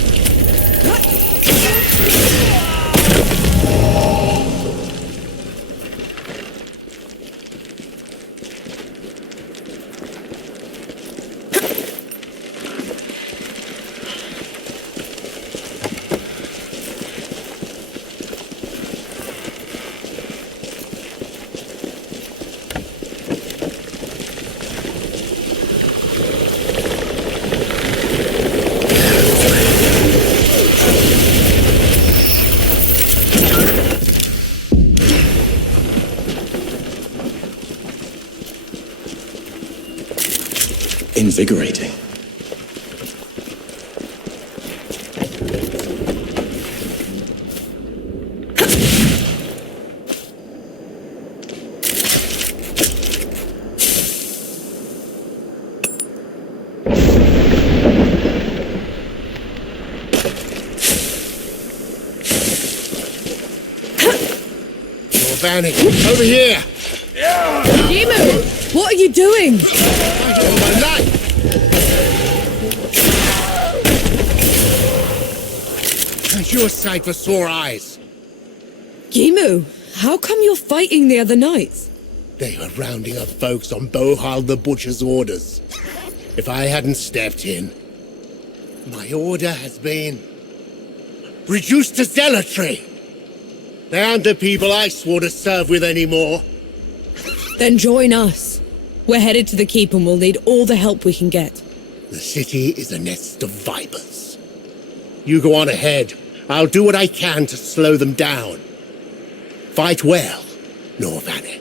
Invigorating. Vanny, over here! Demon! What are you doing? My life! Aren't you a sight for sore eyes? Gimu, how come you're fighting the other knights? They were rounding up folks on Bohal the Butcher's orders. If I hadn't stepped in, my order has been reduced to zealotry. They aren't the people I swore to serve with anymore. Then join us. We're headed to the keep and we'll need all the help we can get. The city is a nest of vipers. You go on ahead. I'll do what I can to slow them down. Fight well, Norvanek.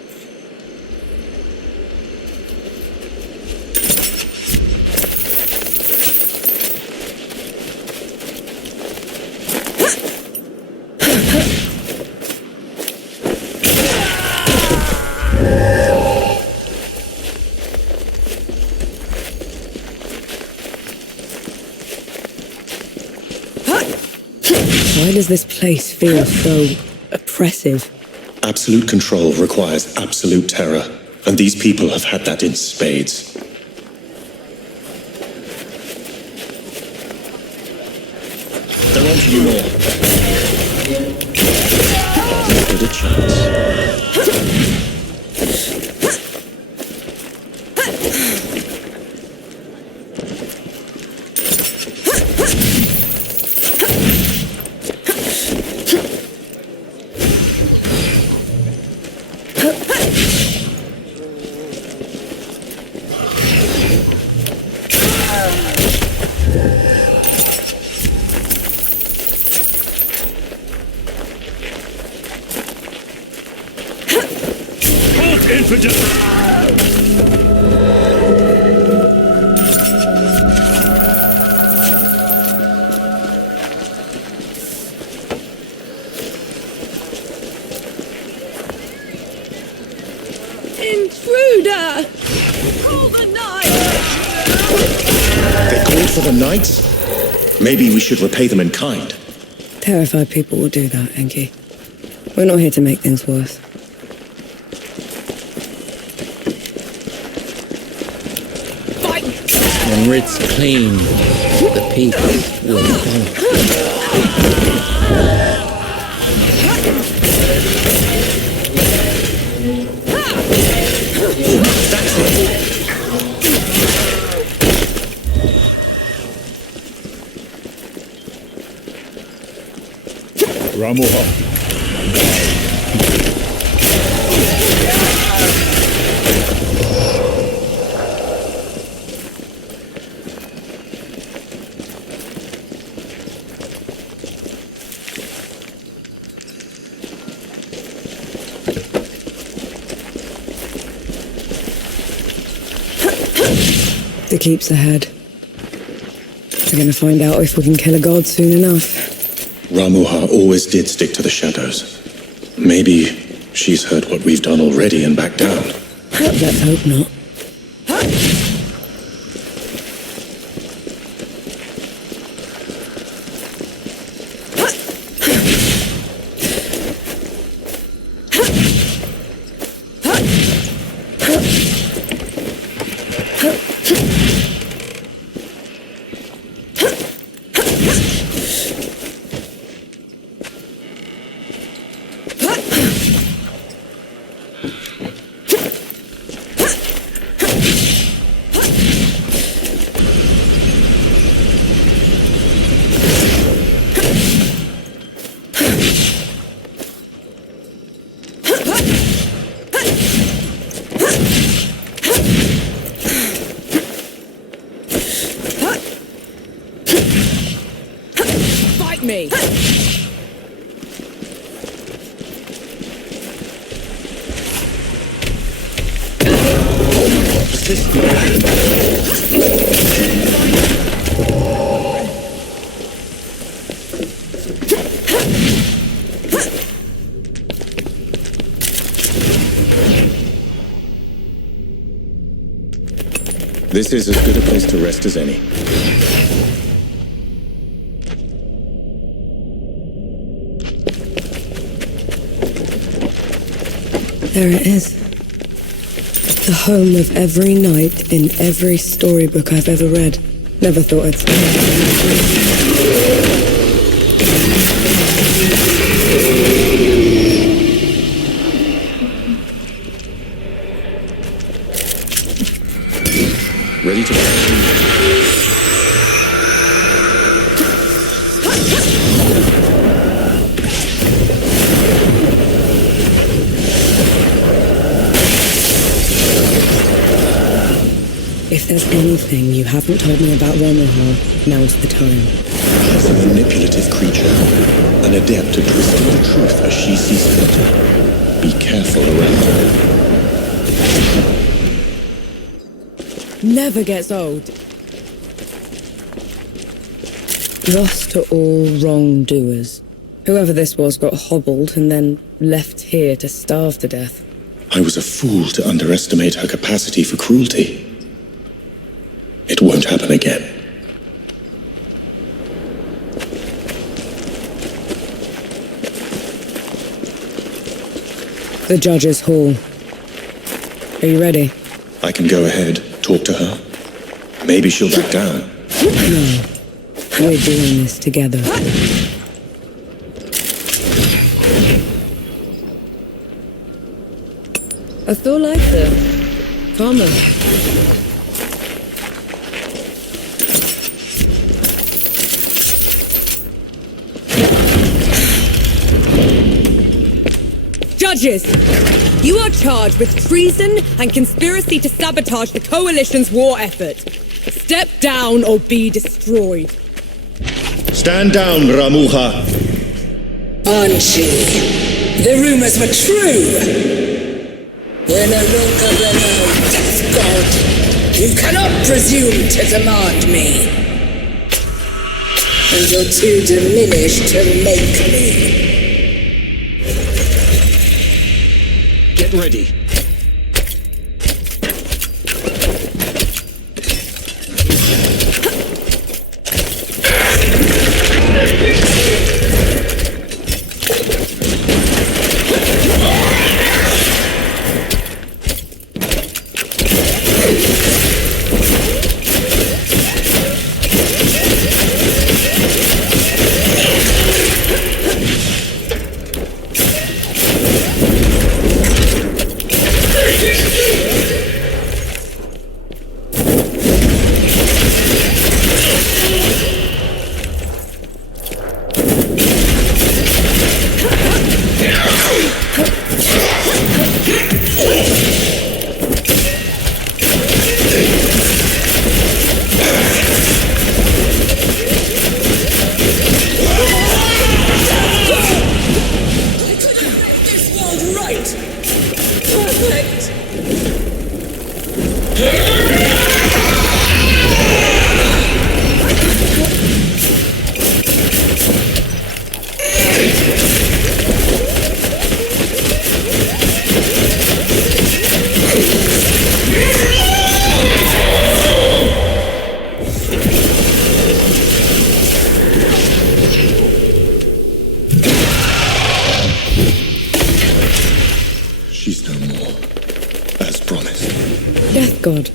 Why does this place feel so oppressive? Absolute control requires absolute terror, and these people have had that in spades. They're on to you all. Not good a chance. Intruder! Call the knights! They called for the knights? Maybe we should repay them in kind. Terrified people will do that, Enki. We're not here to make things worse. Fight! When writ's clean, the people will follow. Ramuha. The keep's ahead. We're gonna find out if we can kill a god soon enough. Ramuha always did stick to the shadows. Maybe she's heard what we've done already and backed down. Let's hope not. Me. This is as good a place to rest as any. There it is. The home of every knight in every storybook I've ever read. Never thought I'd say that. there's anything you haven't told me about Romoha, now's the time. She's a manipulative creature, an adept at twisting the truth as she sees fit. Be careful around her. Never gets old. Lost to all wrongdoers. Whoever this was got hobbled and then left here to starve to death. I was a fool to underestimate her capacity for cruelty. It won't happen again. The Judge's Hall. Are you ready? I can go ahead, talk to her. Maybe she'll back down. No. We're doing this together. I feel like the common. Judges, you are charged with treason and conspiracy to sabotage the Coalition's war effort. Step down or be destroyed. Stand down, Ramuha. Banshee, the rumors were true. We're no longer renowned death god. You cannot presume to demand me. And you're too diminished to make me. Get ready. God.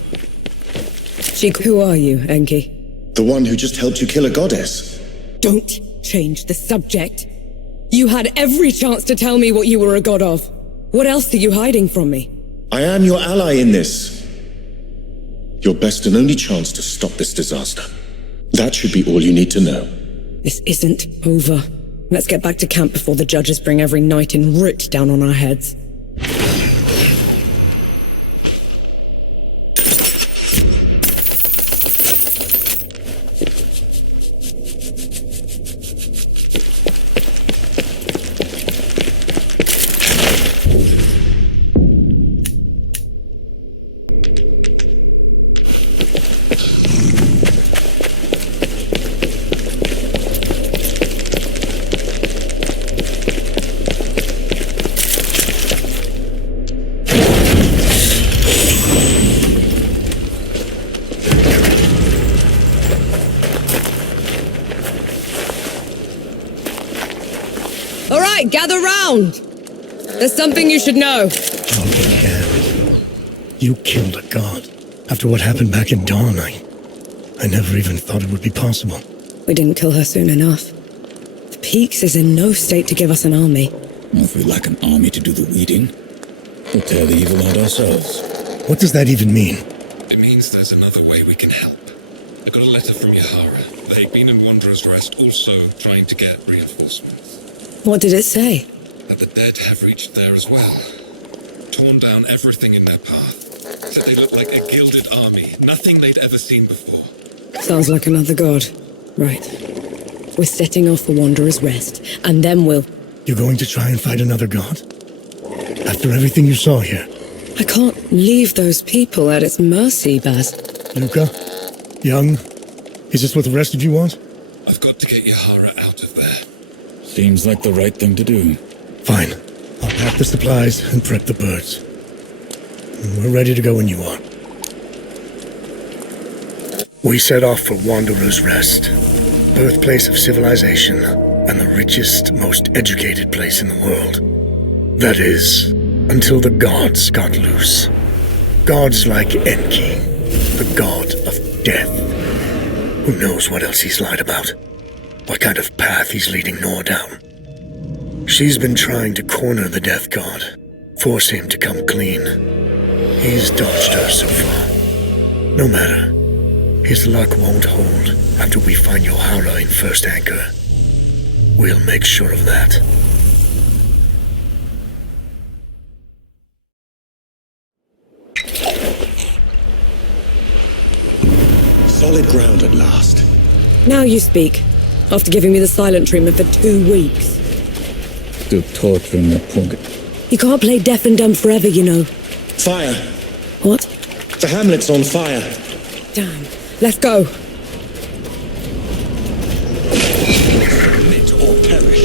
Who are you, Enki? The one who just helped you kill a goddess. Don't change the subject. You had every chance to tell me what you were a god of. What else are you hiding from me? I am your ally in this. Your best and only chance to stop this disaster. That should be all you need to know. This isn't over. Let's get back to camp before the judges bring every knight in root down on our heads. Gather round! There's something you should know. I'll be damned. You killed a god. After what happened back in Dawn, I never even thought it would be possible. We didn't kill her soon enough. The Peaks is in no state to give us an army. Well, if we lack an army to do the weeding, we'll tear the evil out ourselves. What does that even mean? It means there's another way we can help. I got a letter from Yahara. They've been in Wanderer's Rest, also trying to get reinforcements. What did it say? That the dead have reached there as well. Torn down everything in their path. Said they looked like a gilded army. Nothing they'd ever seen before. Sounds like another god. Right. We're setting off for Wanderer's Rest, and then we'll... You're going to try and fight another god? After everything you saw here? I can't leave those people at its mercy, Baz. Luca? Young? Is this what the rest of you want? I've got to get Yahara out of there. Seems like the right thing to do. Fine. I'll pack the supplies and prep the birds. We're ready to go when you are. We set off for Wanderer's Rest, birthplace of civilization and the richest, most educated place in the world. That is, until the gods got loose. Gods like Enki, the god of death. Who knows what else he's lied about? What kind of path he's leading Nor down? She's been trying to corner the death god, force him to come clean. He's dodged her so far. No matter. His luck won't hold after we find Yahara in First Anchor. We'll make sure of that. Solid ground at last. Now you speak. After giving me the silent treatment for 2 weeks. Still torturing that poor guy. You can't play deaf and dumb forever, you know. Fire! What? The hamlet's on fire. Damn. Let's go. Commit or perish.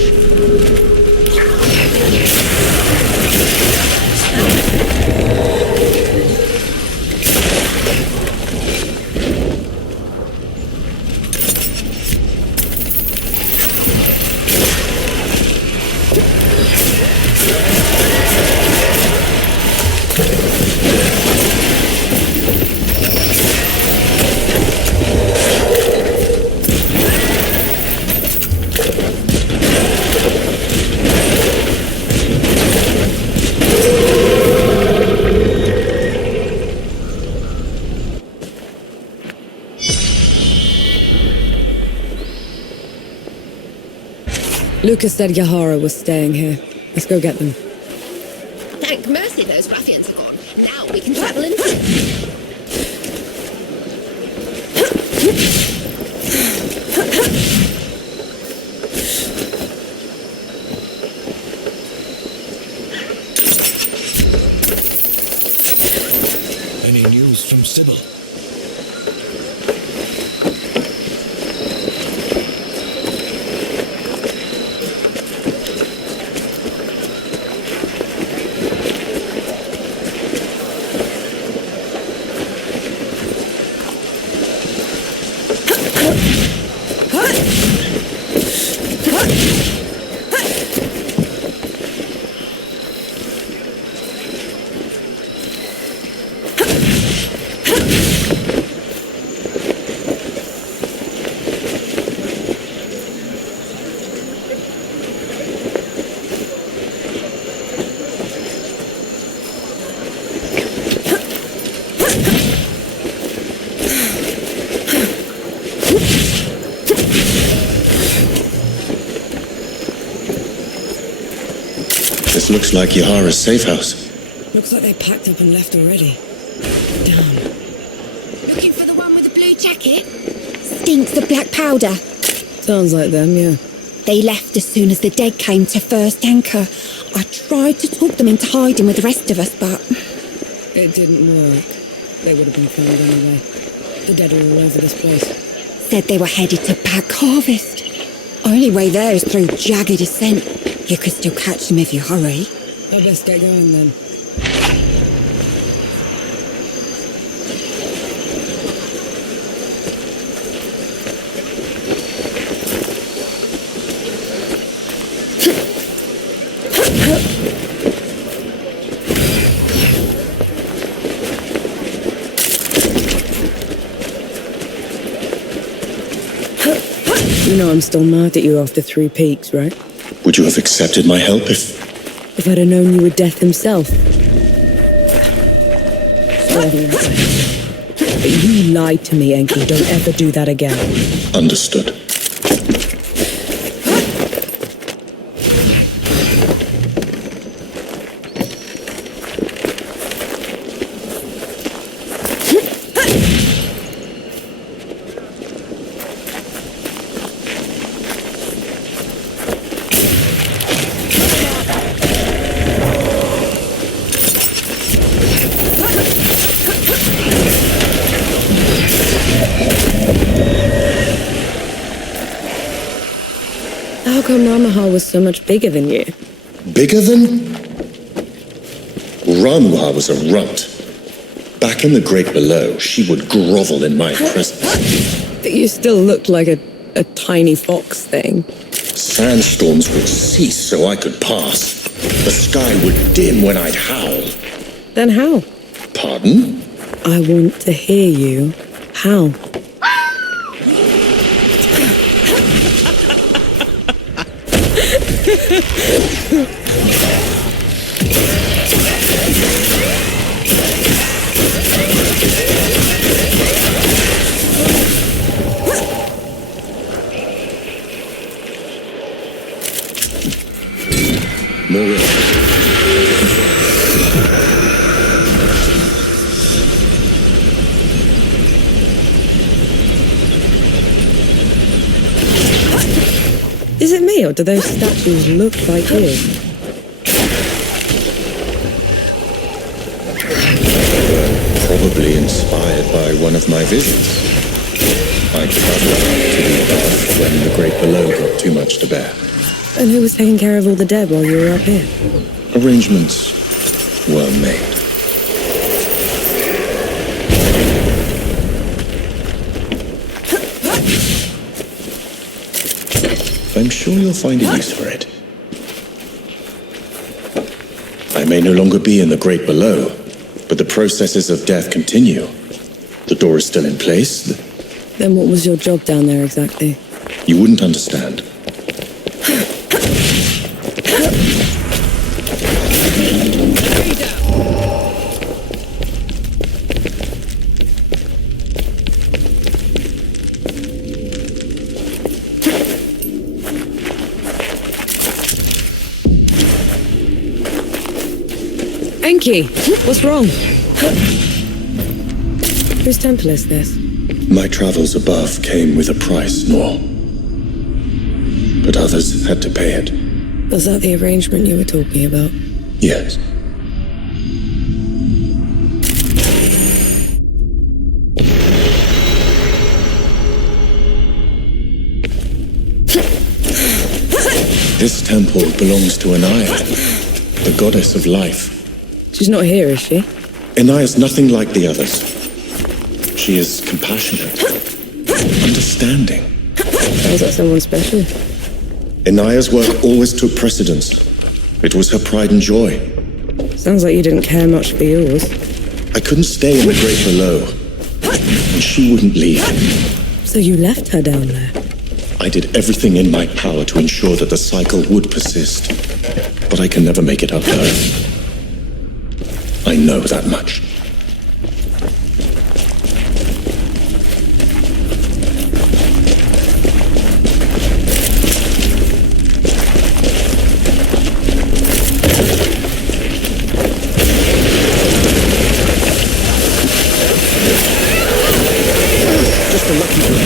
Lucas said Yahara was staying here. Let's go get them. Thank mercy those ruffians are gone. Now we can travel in peace. Any news from Sybil? This looks like Yahara's safe house. Looks like they packed up and left already. Damn. Looking for the one with the blue jacket? Stinks of black powder. Sounds like them, yeah. They left as soon as the dead came to First Anchor. I tried to talk them into hiding with the rest of us, but... It didn't work. They would have been found anyway. The dead are all over this place. Said they were headed to Pack Harvest. Only way there is through jagged descent. You could still catch them if you hurry. I best get going then. You know I'm still mad at you after 3 peaks, right? Would you have accepted my help if I'd have known you were Death himself. But you lied to me, Enki. Don't ever do that again. Understood. How come Ramahal was so much bigger than you? Bigger than? Ramuha was a runt. Back in the Great Below, she would grovel in my presence. But you still looked like a tiny fox thing. Sandstorms would cease so I could pass. The sky would dim when I'd howl. Then how? Pardon? I want to hear you. How? Is it me, or do those statues look like you? Probably inspired by one of my visions. I traveled to the above when the Great Below got too much to bear. And who was taking care of all the dead while you were up here? Arrangements were made. I'm sure you'll find a use for it. I may no longer be in the Great Below, but the processes of death continue. The door is still in place. Then what was your job down there exactly? You wouldn't understand. Enki, what's wrong? Whose temple is this? My travels above came with a price, Nor. But others had to pay it. Was that the arrangement you were talking about? Yes. This temple belongs to Anaya, the goddess of life. She's not here, is she? Anaya's nothing like the others. She is compassionate, understanding. Sounds like someone special. Anaya's work always took precedence. It was her pride and joy. Sounds like you didn't care much for yours. I couldn't stay in the Great Below, and she wouldn't leave. So you left her down there? I did everything in my power to ensure that the cycle would persist, but I can never make it up to her. I know that much. Just a lucky one.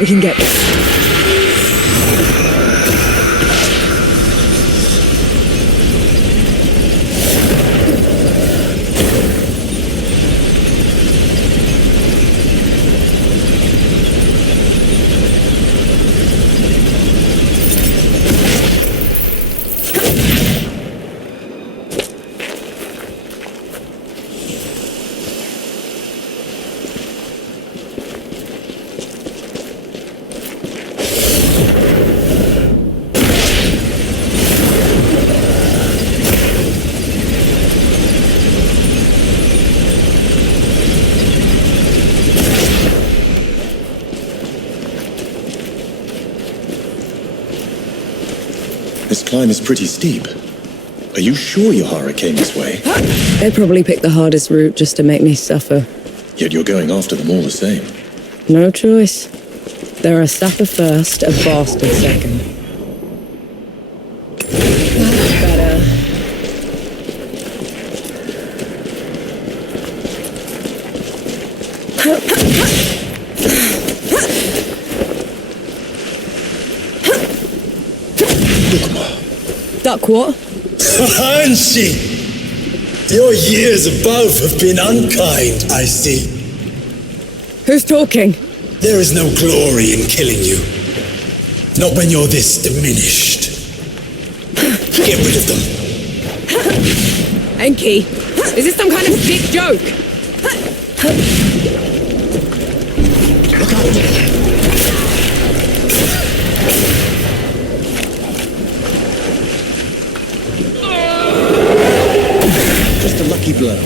We can get this. This climb is pretty steep. Are you sure Yahara came this way? They probably picked the hardest route just to make me suffer. Yet you're going after them all the same. No choice. They're a sapper first, a bastard second. That's better. Duck what? Hanshi! Your years above have been unkind, I see. Who's talking? There is no glory in killing you. Not when you're this diminished. Get rid of them. Enki, is this some kind of sick joke? Look out! Just a lucky blow.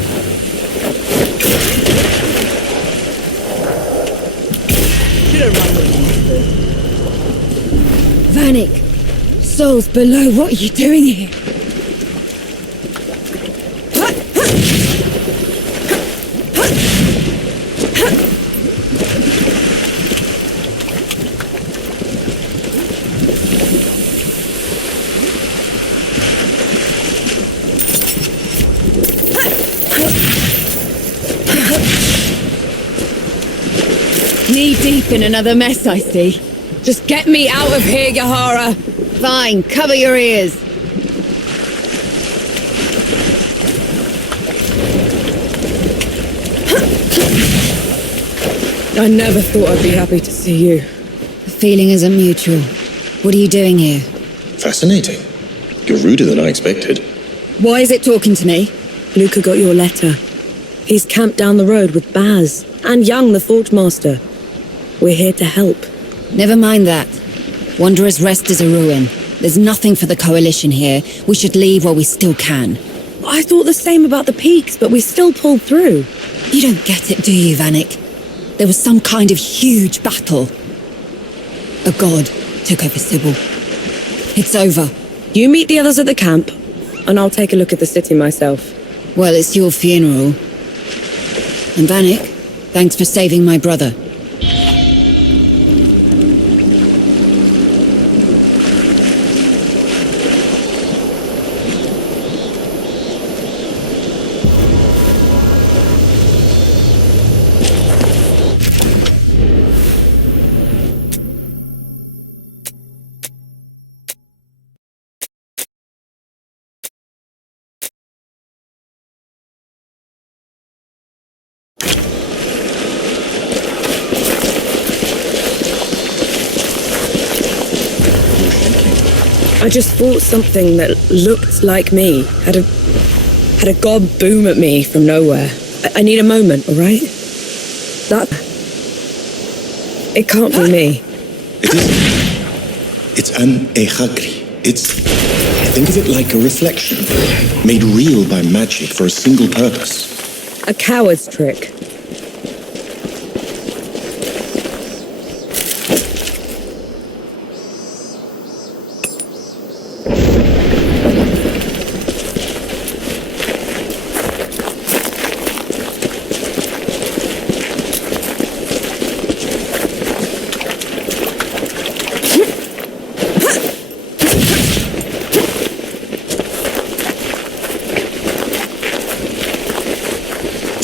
Vanek, souls below, what are you doing here? Knee deep in another mess, I see. Just get me out of here, Yahara. Fine, cover your ears. I never thought I'd be happy to see you. The feeling isn't mutual. What are you doing here? Fascinating. You're ruder than I expected. Why is it talking to me? Luca got your letter. He's camped down the road with Baz and Young, the Forge Master. We're here to help. Never mind that. Wanderer's Rest is a ruin. There's nothing for the Coalition here. We should leave while we still can. I thought the same about the peaks, but we still pulled through. You don't get it, do you, Vanek? There was some kind of huge battle. A god took over Sybil. It's over. You meet the others at the camp, and I'll take a look at the city myself. Well, it's your funeral. And Vanek, thanks for saving my brother. I just fought something that looked like me. Had a god boom at me from nowhere. I need a moment, all right? It can't be me. It isn't. It's an Ehagri. Think of it like a reflection, made real by magic for a single purpose. A coward's trick.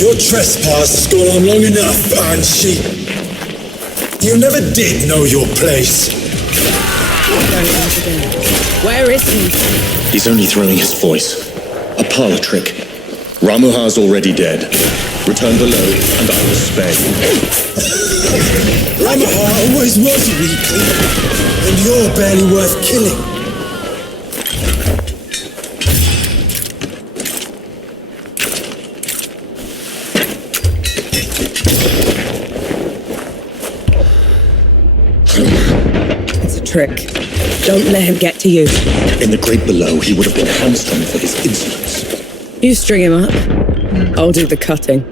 Your trespass has gone on long enough, Banshee. You never did know your place. Where is he? He's only throwing his voice. A parlor trick. Ramuha's already dead. Return below, and I will spare you. Ramuha always was a weakling, and you're barely worth killing. Trick. Don't let him get to you. In the Great Below, he would have been hamstrung for his insolence. You string him up. I'll do the cutting.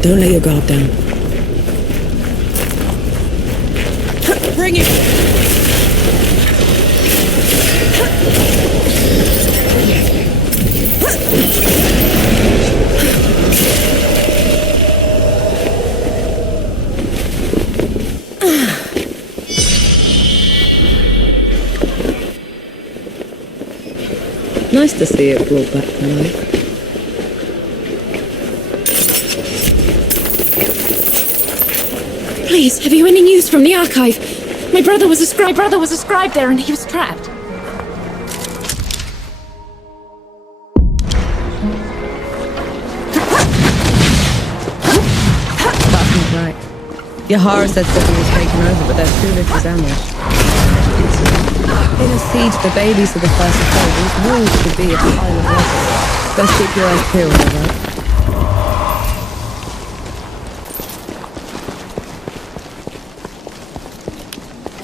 Don't let your guard down. Bring it! to see it brought back to life. Please, have you any news from the archive? My brother was a scribe there and he was trapped. Barton's right. Yahara said City was taken over, but there's too little damage. In a siege, the babies are the first to fall. These walls could be a pile of rubble. Best keep your eyes peeled, alright?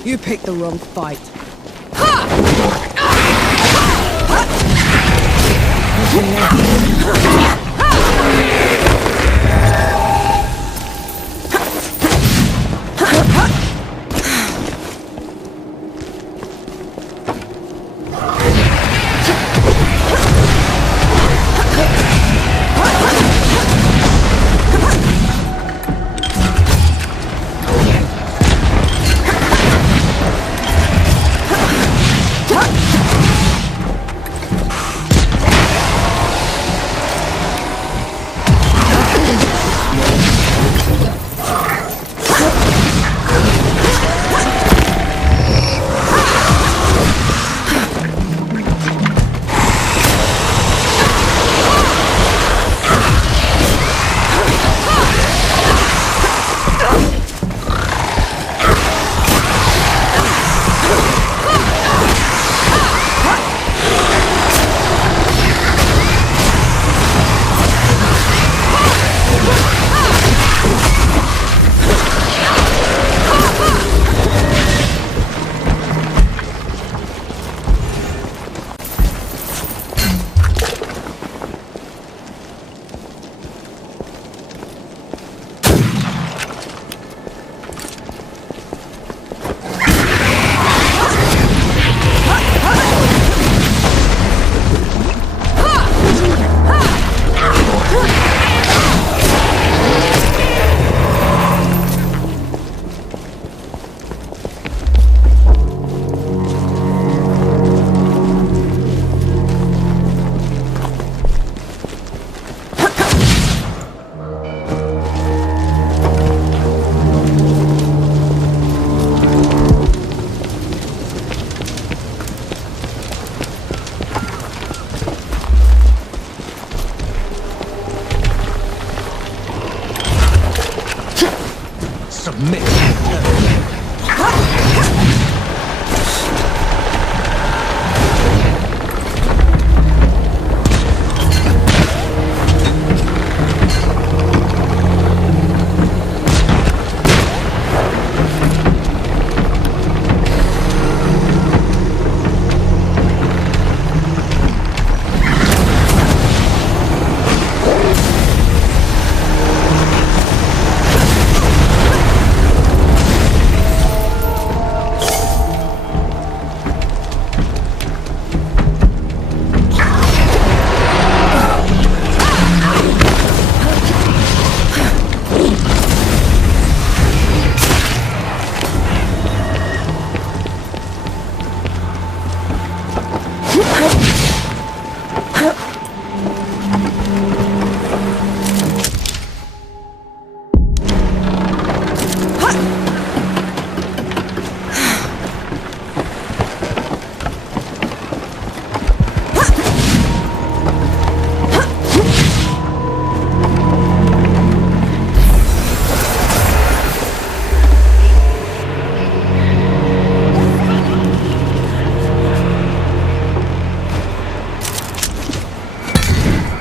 You picked the wrong fight.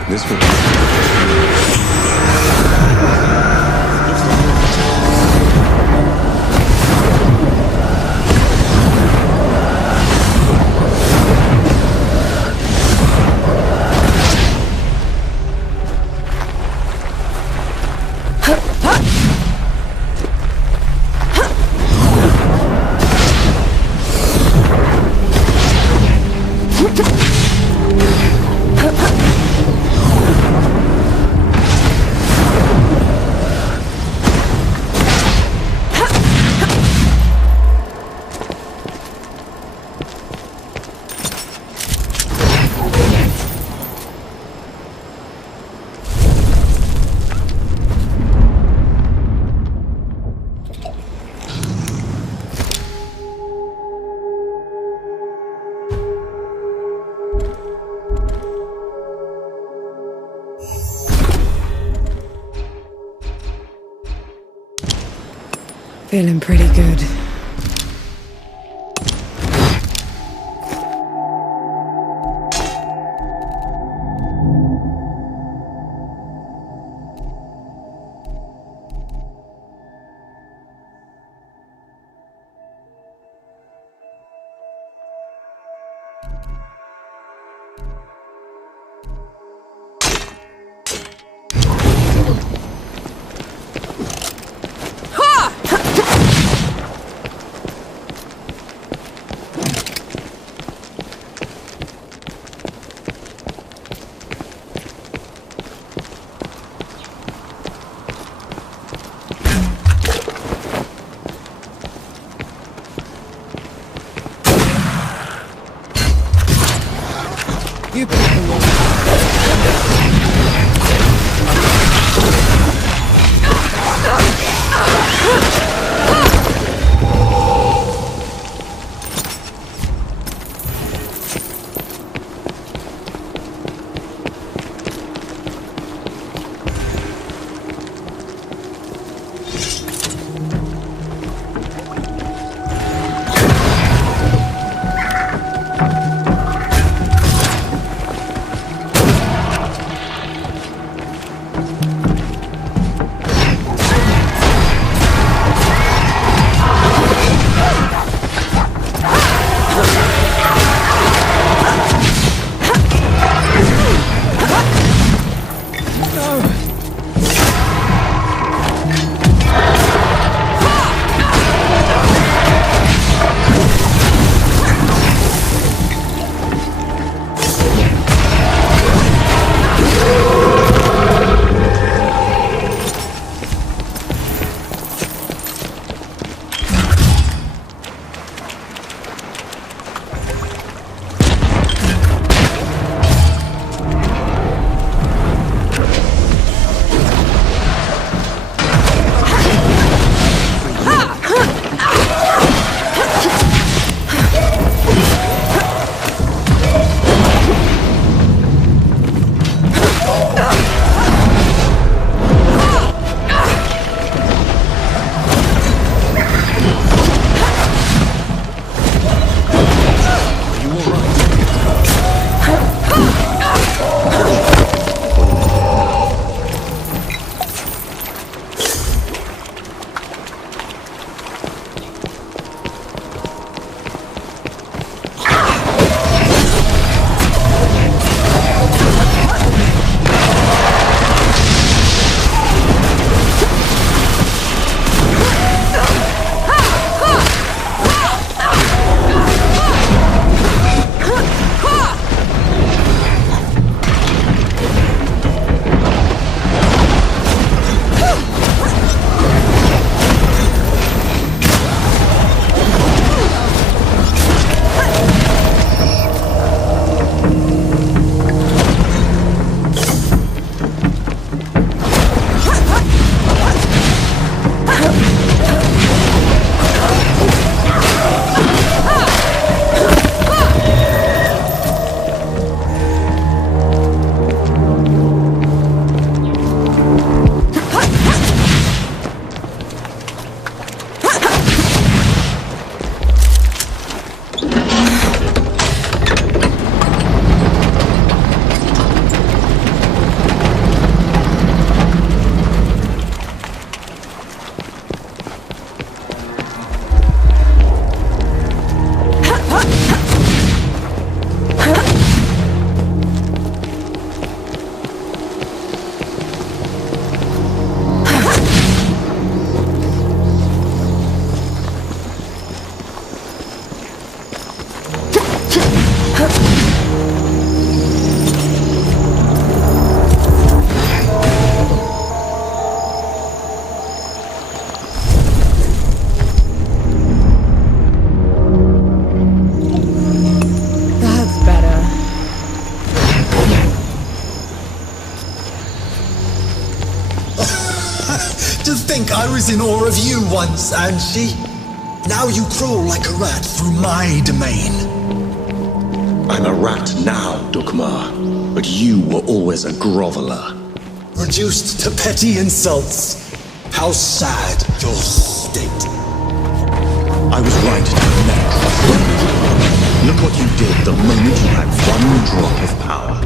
This will Feeling pretty good. You pick the one. To think I was in awe of you once, Anshi. Now you crawl like a rat through my domain. I'm a rat now, Dukmar, but you were always a groveler. Reduced to petty insults. How sad your state. I was right to never trust you. Look what you did the moment you had one drop of power.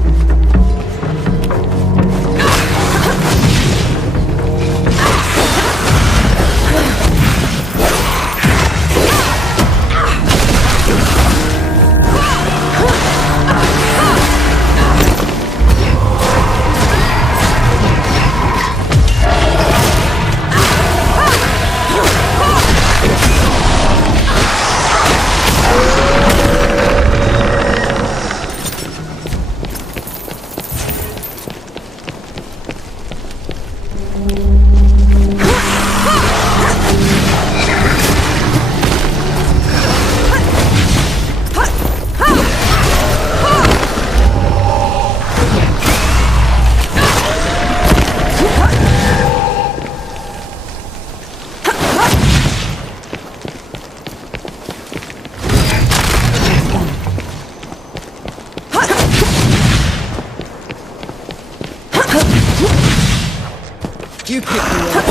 You pick me up.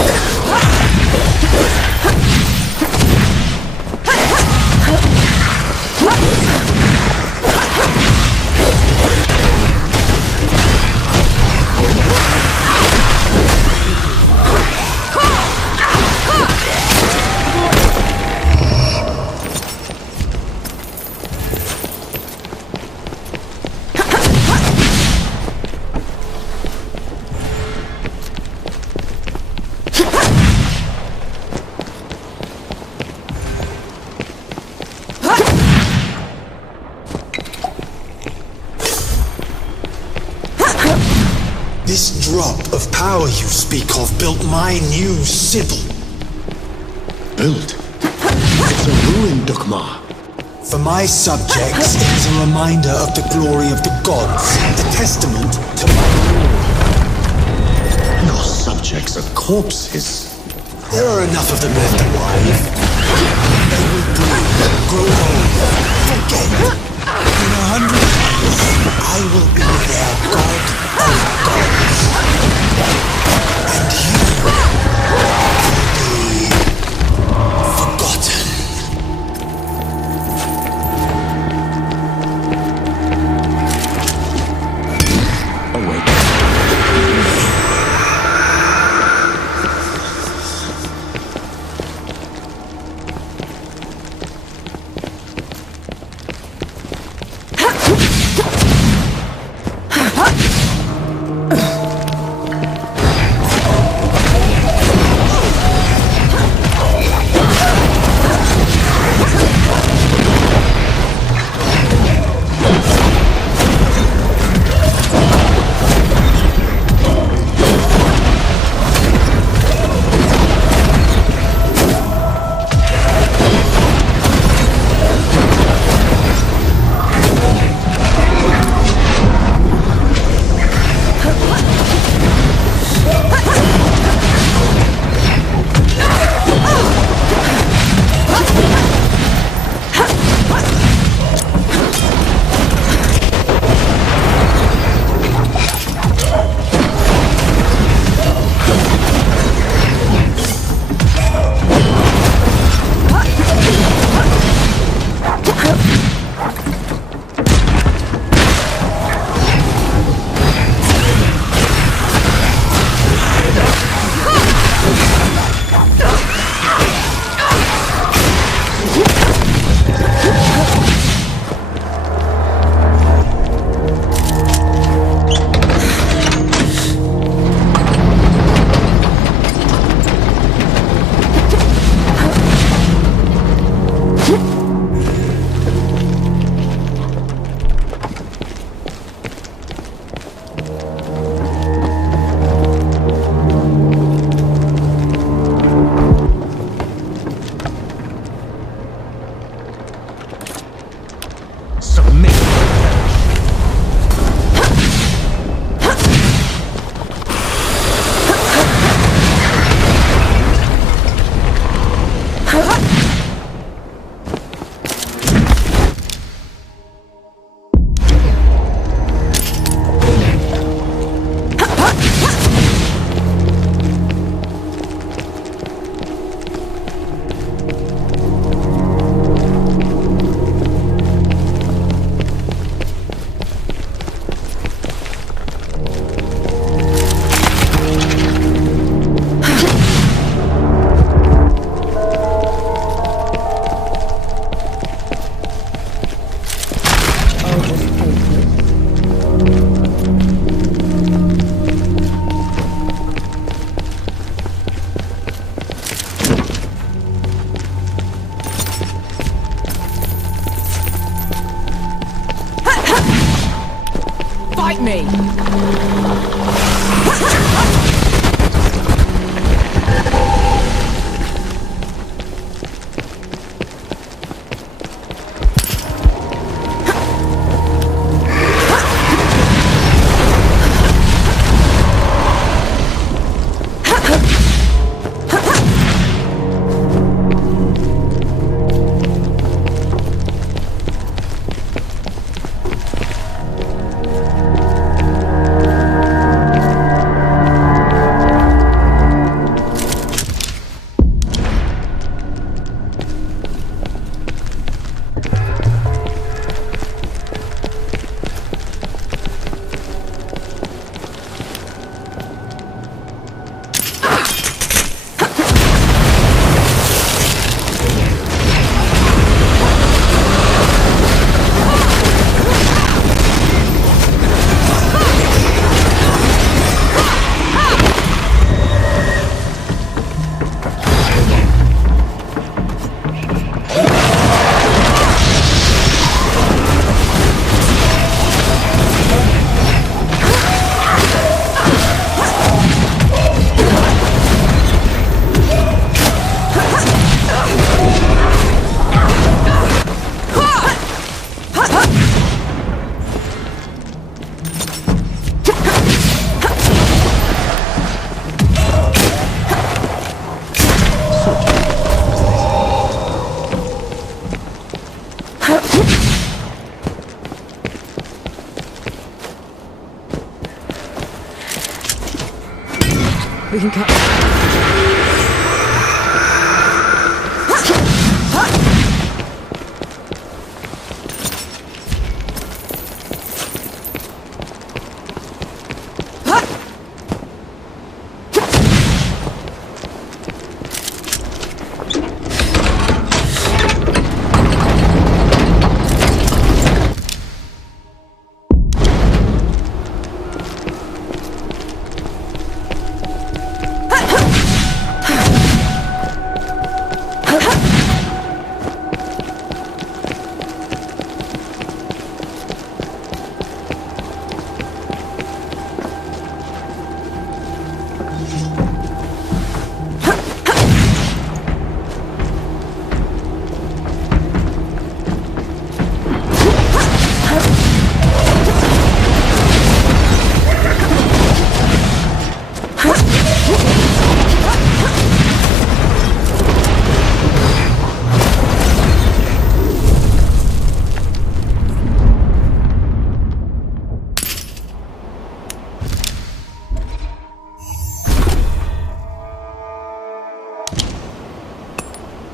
This drop of power you speak of built my new Sybil. Built? It's a ruin, Dukmar. For my subjects, it is a reminder of the glory of the gods, a testament to my rule. Your subjects are corpses. There are enough of them left alive. They will breathe, grow old, forget. In 100 years, I will be their god of gods. And you will be forgotten. Ha! We can cut.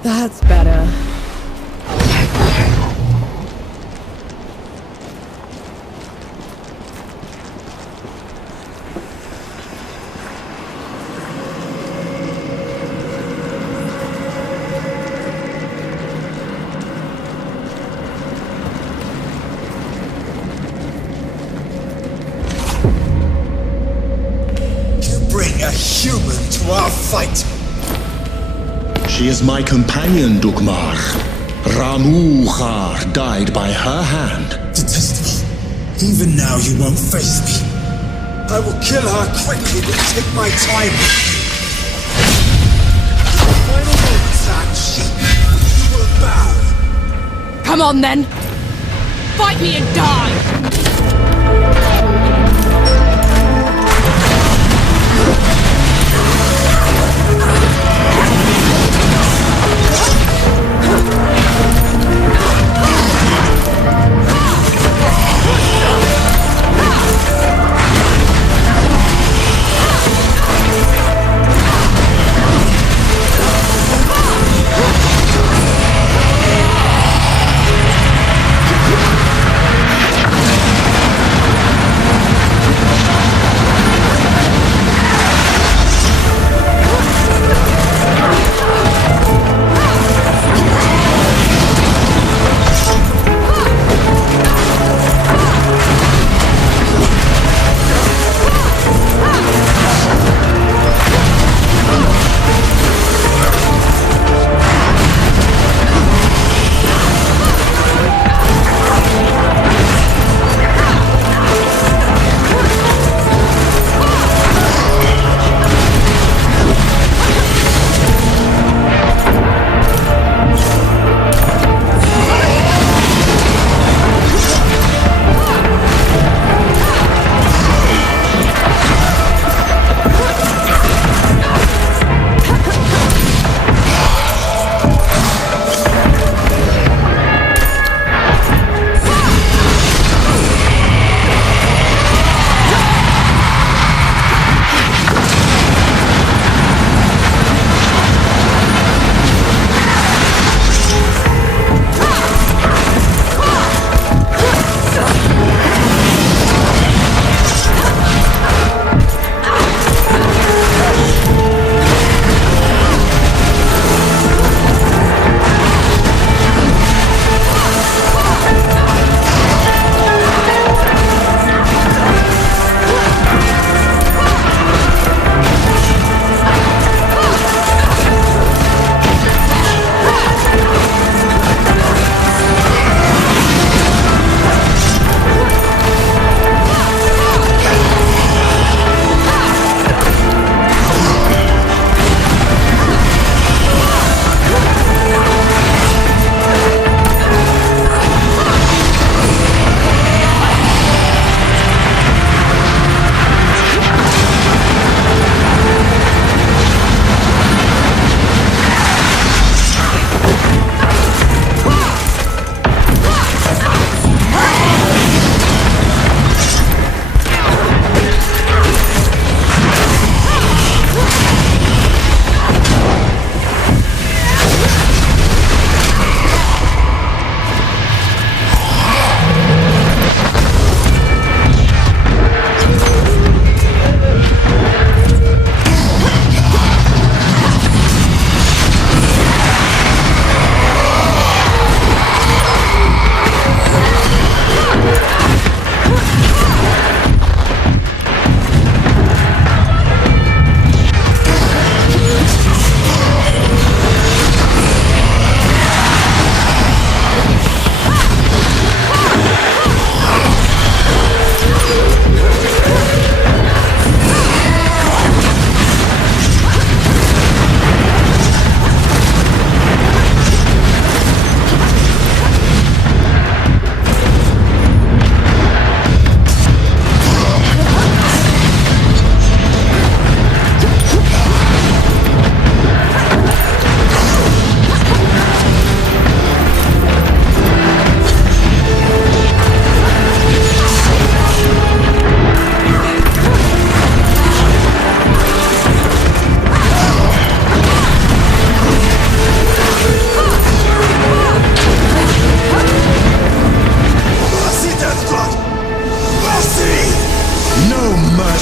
That's better. You bring a human to our fight. She is my companion, Dugmar. Ramuhar died by her hand. Detestable. Even now you won't face me. I will kill her quickly, but take my time. Final moments, Ash. You will bow. Come on then! Fight me and die!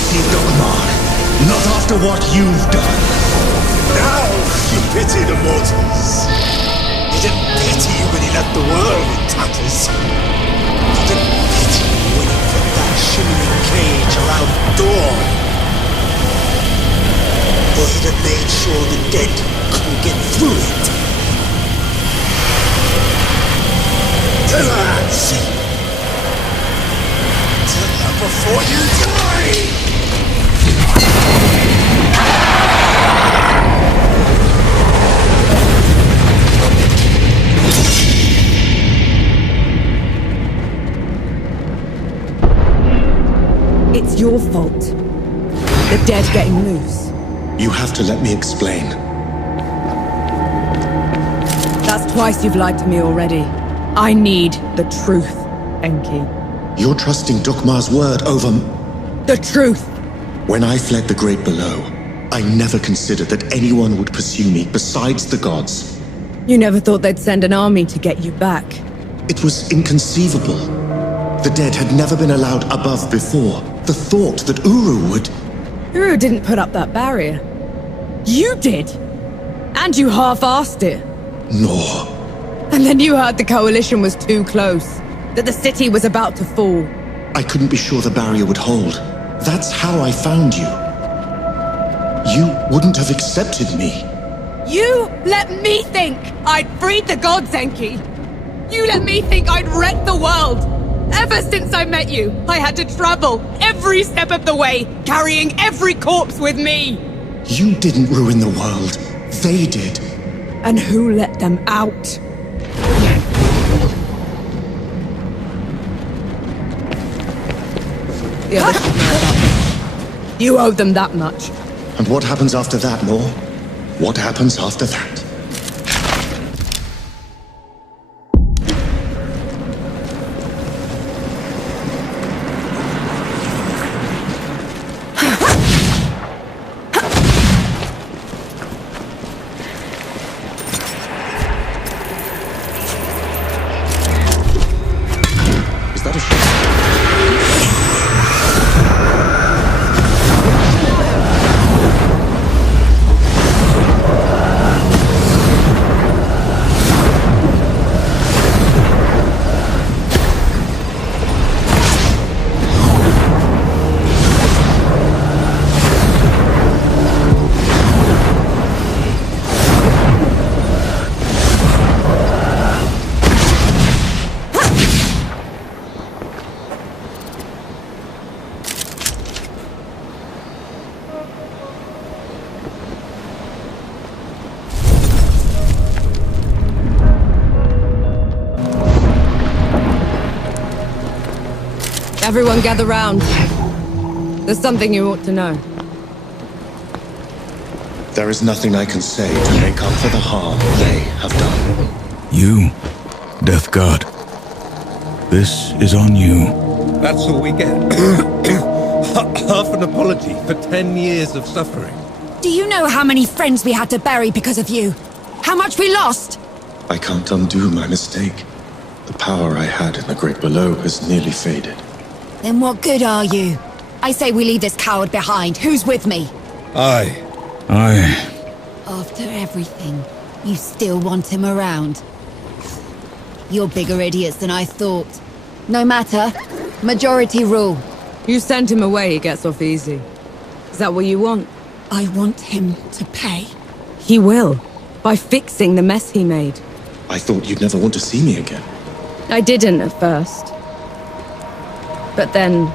mercy, Dogmar. Not after what you've done. Now you pity the mortals. He didn't pity you when he left the world in tatters. He didn't pity you when he put that shimmering cage around Dawn. Or he'd have made sure the dead couldn't get through it. Tell her, Ansi. Tell her before you die! It's your fault. The dead getting loose. You have to let me explain. That's twice you've lied to me already. I need the truth, Enki. You're trusting Dukmar's word over... The truth! When I fled the Great Below, I never considered that anyone would pursue me besides the gods. You never thought they'd send an army to get you back. It was inconceivable. The dead had never been allowed above before. The thought that Uru would... Uru didn't put up that barrier. You did! And you half-assed it. No. And then you heard the coalition was too close. That the city was about to fall. I couldn't be sure the barrier would hold. That's how I found you. You wouldn't have accepted me. You let me think I'd freed the gods, Enki. You let me think I'd wrecked the world. Ever since I met you, I had to travel every step of the way, carrying every corpse with me. You didn't ruin the world. They did. And who let them out? The others should know about me. You owe them that much. And what happens after that, Nor? What happens after that? Everyone gather round. There's something you ought to know. There is nothing I can say to make up for the harm they have done. You, Death God. This is on you. That's all we get. Half an apology for 10 years of suffering. Do you know how many friends we had to bury because of you? How much we lost? I can't undo my mistake. The power I had in the Great Below has nearly faded. Then what good are you? I say we leave this coward behind. Who's with me? I. After everything, you still want him around. You're bigger idiots than I thought. No matter. Majority rule. You send him away, he gets off easy. Is that what you want? I want him to pay. He will. By fixing the mess he made. I thought you'd never want to see me again. I didn't at first. But then...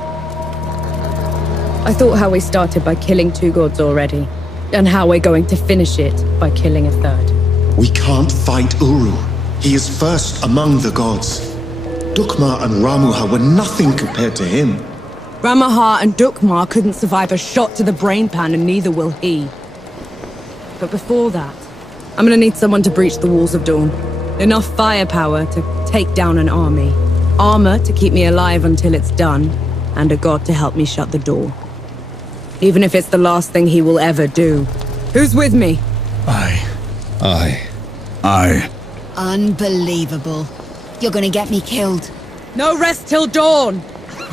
I thought how we started by killing 2 gods already, and how we're going to finish it by killing a 3rd. We can't fight Uru. He is first among the gods. Dukmar and Ramuha were nothing compared to him. Ramuha and Dukmar couldn't survive a shot to the brain pan, and neither will he. But before that, I'm gonna need someone to breach the walls of Dawn. Enough firepower to take down an army. Armor to keep me alive until it's done, and a god to help me shut the door. Even if it's the last thing he will ever do. Who's with me? I. Unbelievable. You're gonna get me killed. No rest till dawn!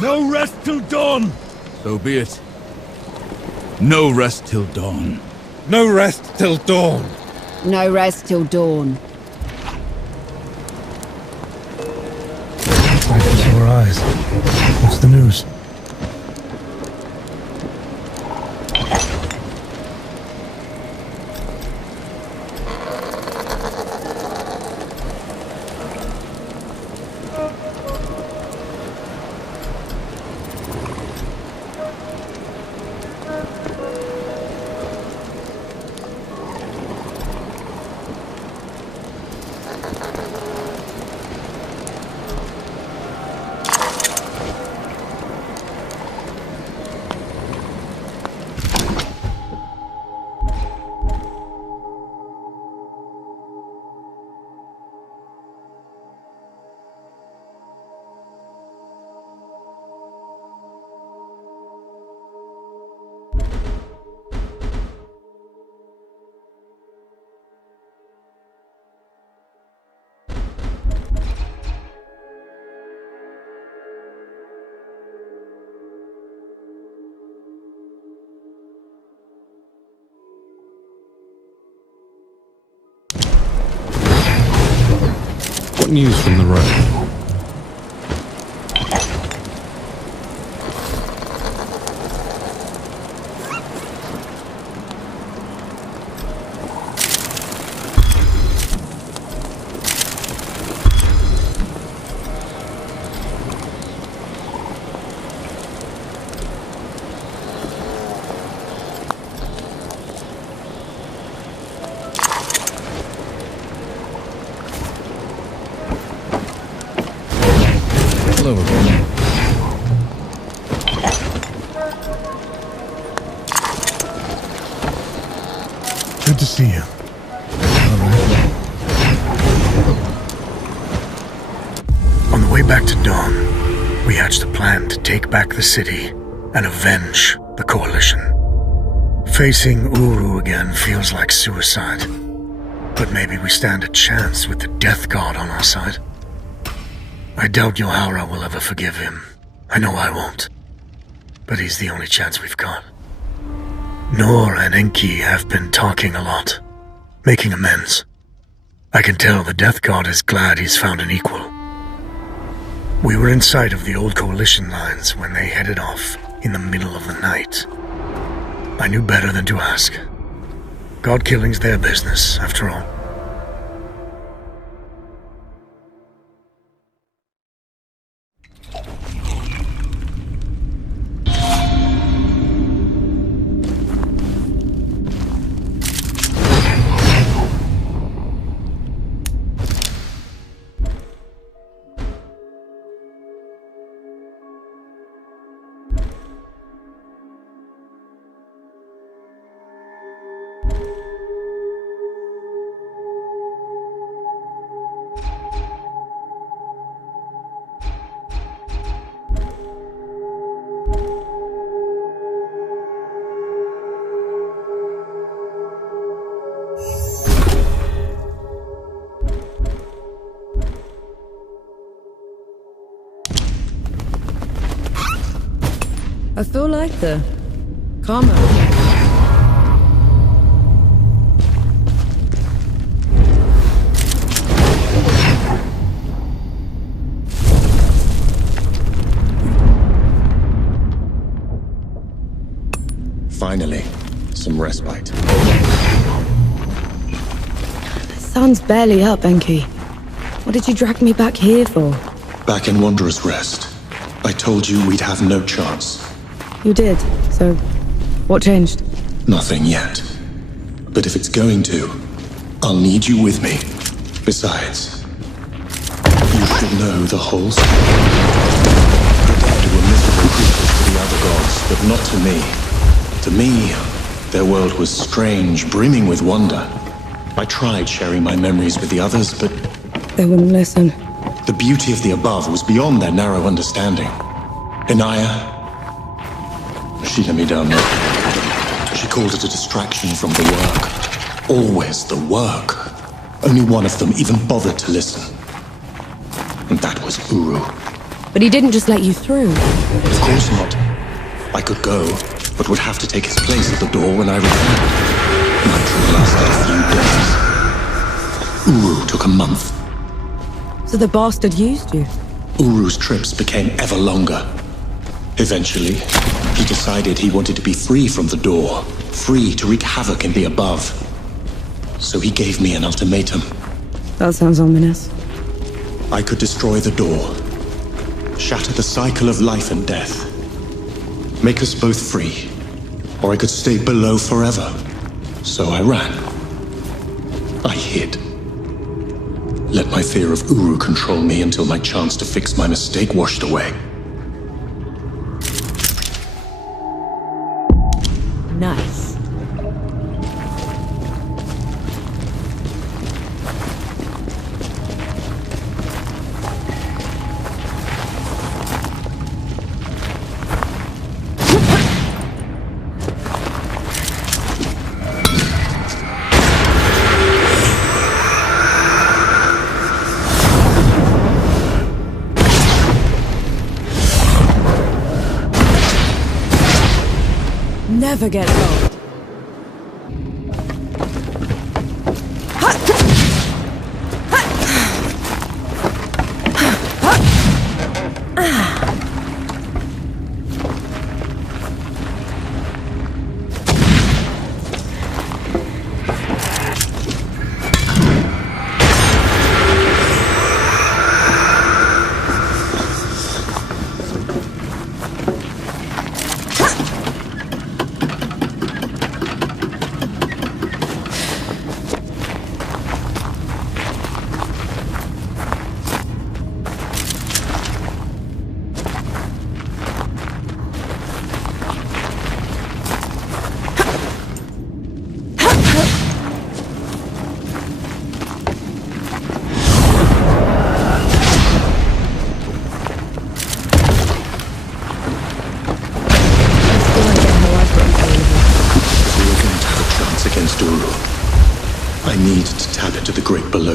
No rest till dawn! So be it. No rest till dawn. No rest till dawn. No rest till dawn. Sore eyes. What's the news? What news from the road? Hello again. Good to see you. All right. On the way back to Dawn, we hatched a plan to take back the city and avenge the Coalition. Facing Uru again feels like suicide, but maybe we stand a chance with the Death God on our side. I doubt Yohara will ever forgive him. I know I won't. But he's the only chance we've got. Nor and Enki have been talking a lot, making amends. I can tell the Death God is glad he's found an equal. We were in sight of the old Coalition lines when they headed off in the middle of the night. I knew better than to ask. God killing's their business, after all. I feel like the karma. Finally, some respite. The sun's barely up, Enki. What did you drag me back here for? Back in Wanderer's Rest, I told you we'd have no chance. You did, so what changed? Nothing yet. But if it's going to, I'll need you with me. Besides, you should know the whole story. The dead were miserable creatures to the other gods, but not to me. To me, their world was strange, brimming with wonder. I tried sharing my memories with the others, but they wouldn't listen. The beauty of the above was beyond their narrow understanding. Inaya, she let me down there. She called it a distraction from the work. Always the work. Only one of them even bothered to listen. And that was Uru. But he didn't just let you through. Of course not. I could go, but would have to take his place at the door when I returned. My trip lasted a few days. Uru took a month. So the bastard used you? Uru's trips became ever longer. Eventually, he decided he wanted to be free from the door, free to wreak havoc in the above. So he gave me an ultimatum. That sounds ominous. I could destroy the door, shatter the cycle of life and death, make us both free, or I could stay below forever. So I ran. I hid. Let my fear of Uru control me until my chance to fix my mistake washed away. Nice. Never get old.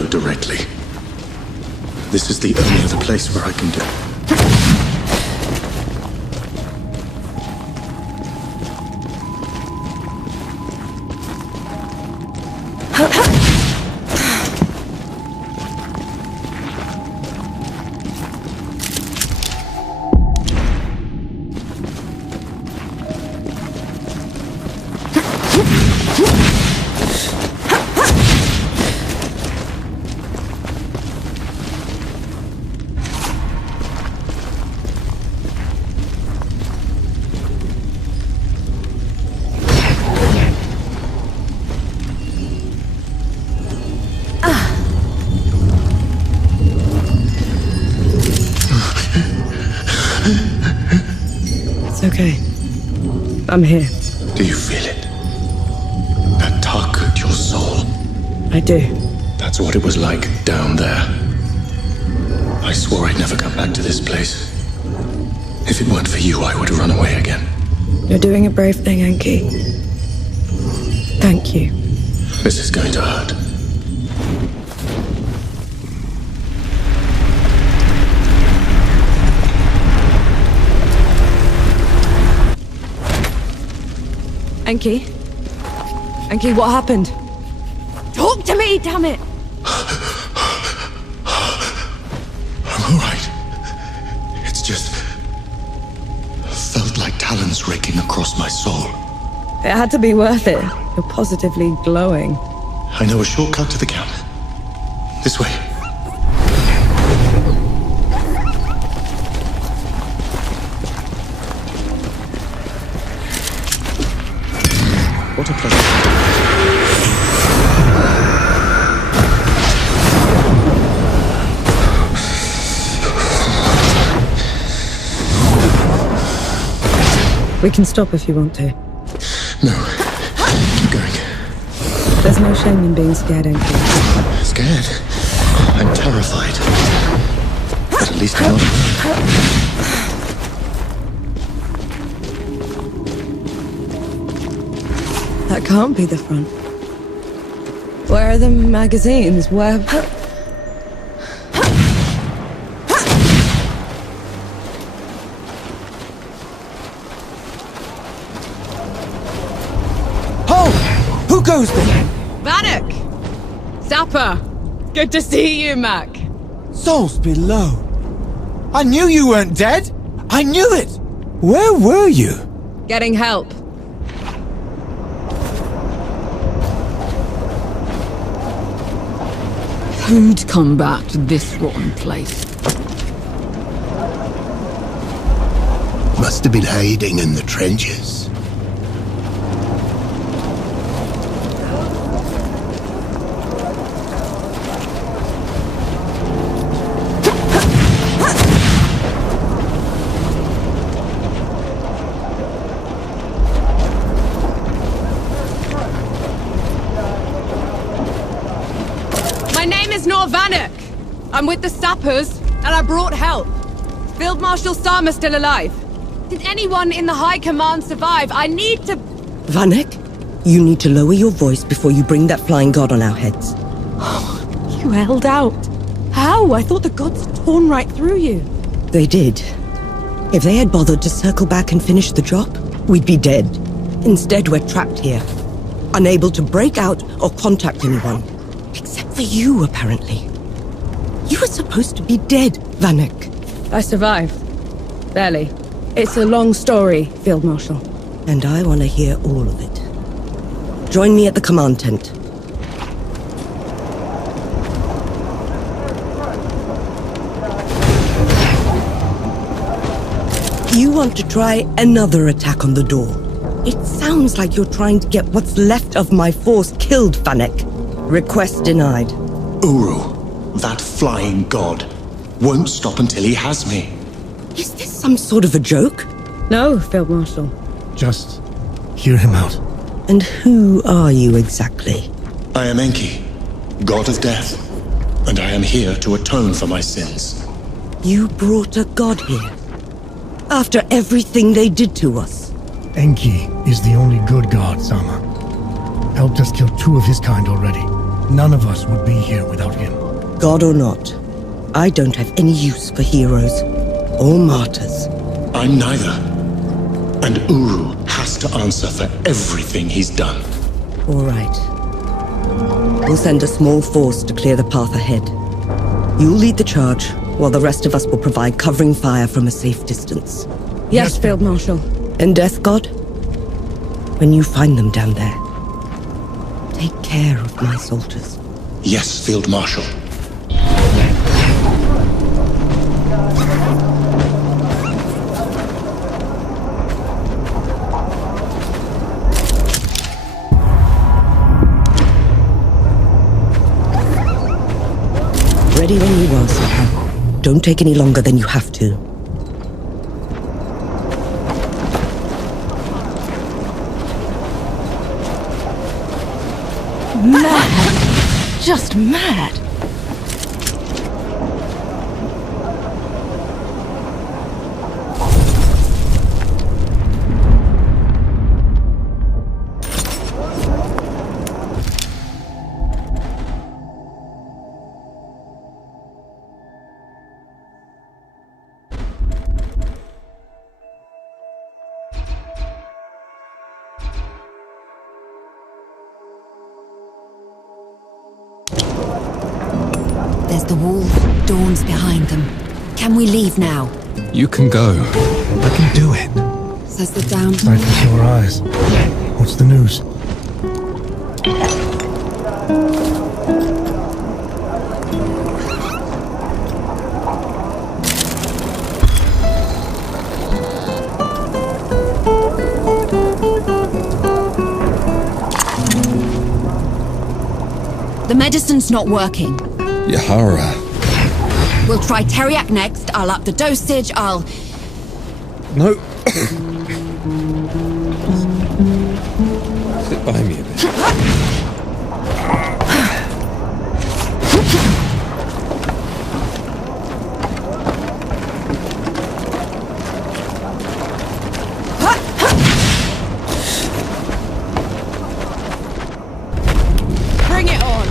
Directly. This is the only other place where I can do. Okay. I'm here. Do you feel it? That tug at your soul? I do. That's what it was like down there. I swore I'd never come back to this place. If it weren't for you, I would have run away again. You're doing a brave thing, Enki. Thank you. This is going to hurt. Enki? Enki, what happened? Talk to me, damn it! I'm alright. It's just... felt like talons raking across my soul. It had to be worth it. You're positively glowing. I know a shortcut to the camp. This way. What a pleasure. We can stop if you want to. No. Keep going. There's no shame in being scared, Enki. Scared? I'm terrified. But at least I'm not. That can't be the front. Where are the magazines? Where... goes there? Vanek! Zapper! Good to see you, Mac. Souls below. I knew you weren't dead. I knew it. Where were you? Getting help. Who'd come back to this rotten place? Must have been hiding in the trenches. My name is Nor Vanek. I'm with the sappers, and I brought help. Field Marshal Sama still alive. Did anyone in the High Command survive? I need to... Vanek, you need to lower your voice before you bring that flying god on our heads. You held out. How? I thought the gods had torn right through you. They did. If they had bothered to circle back and finish the job, we'd be dead. Instead, we're trapped here, unable to break out or contact anyone. Except for you, apparently. You were supposed to be dead, Vanek. I survived. Barely. It's a long story, Field Marshal. And I want to hear all of it. Join me at the command tent. You want to try another attack on the door. It sounds like you're trying to get what's left of my force killed, Vanek. Request denied. Uru, that flying god, won't stop until he has me. Is this some sort of a joke? No, Field Marshal. Just hear him out. And who are you exactly? I am Enki, god of death, and I am here to atone for my sins. You brought a god here. After everything they did to us. Enki is the only good god, Sama. Helped us kill 2 of his kind already. None of us would be here without him. God or not, I don't have any use for heroes or martyrs. I'm neither. And Uru has to answer for everything he's done. All right. We'll send a small force to clear the path ahead. You'll lead the charge, while the rest of us will provide covering fire from a safe distance. Yes, Field Marshal. And Death God, when you find them down there, take care of my soldiers. Yes, Field Marshal. Ready when you are, Sahab. Don't take any longer than you have to. Mad. Just mad. There's the wall. Dawn's behind them. Can we leave now? You can go. I can do it. Says the down. Sight for sore eyes. What's the news? The medicine's not working. Yahara. We'll try Teriac next. I'll up the dosage. No. Sit by me a bit. Bring it on.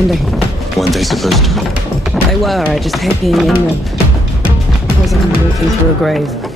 standing. Weren't they supposed to? They were, I just hate being in them. It was like I'm walking through a grave.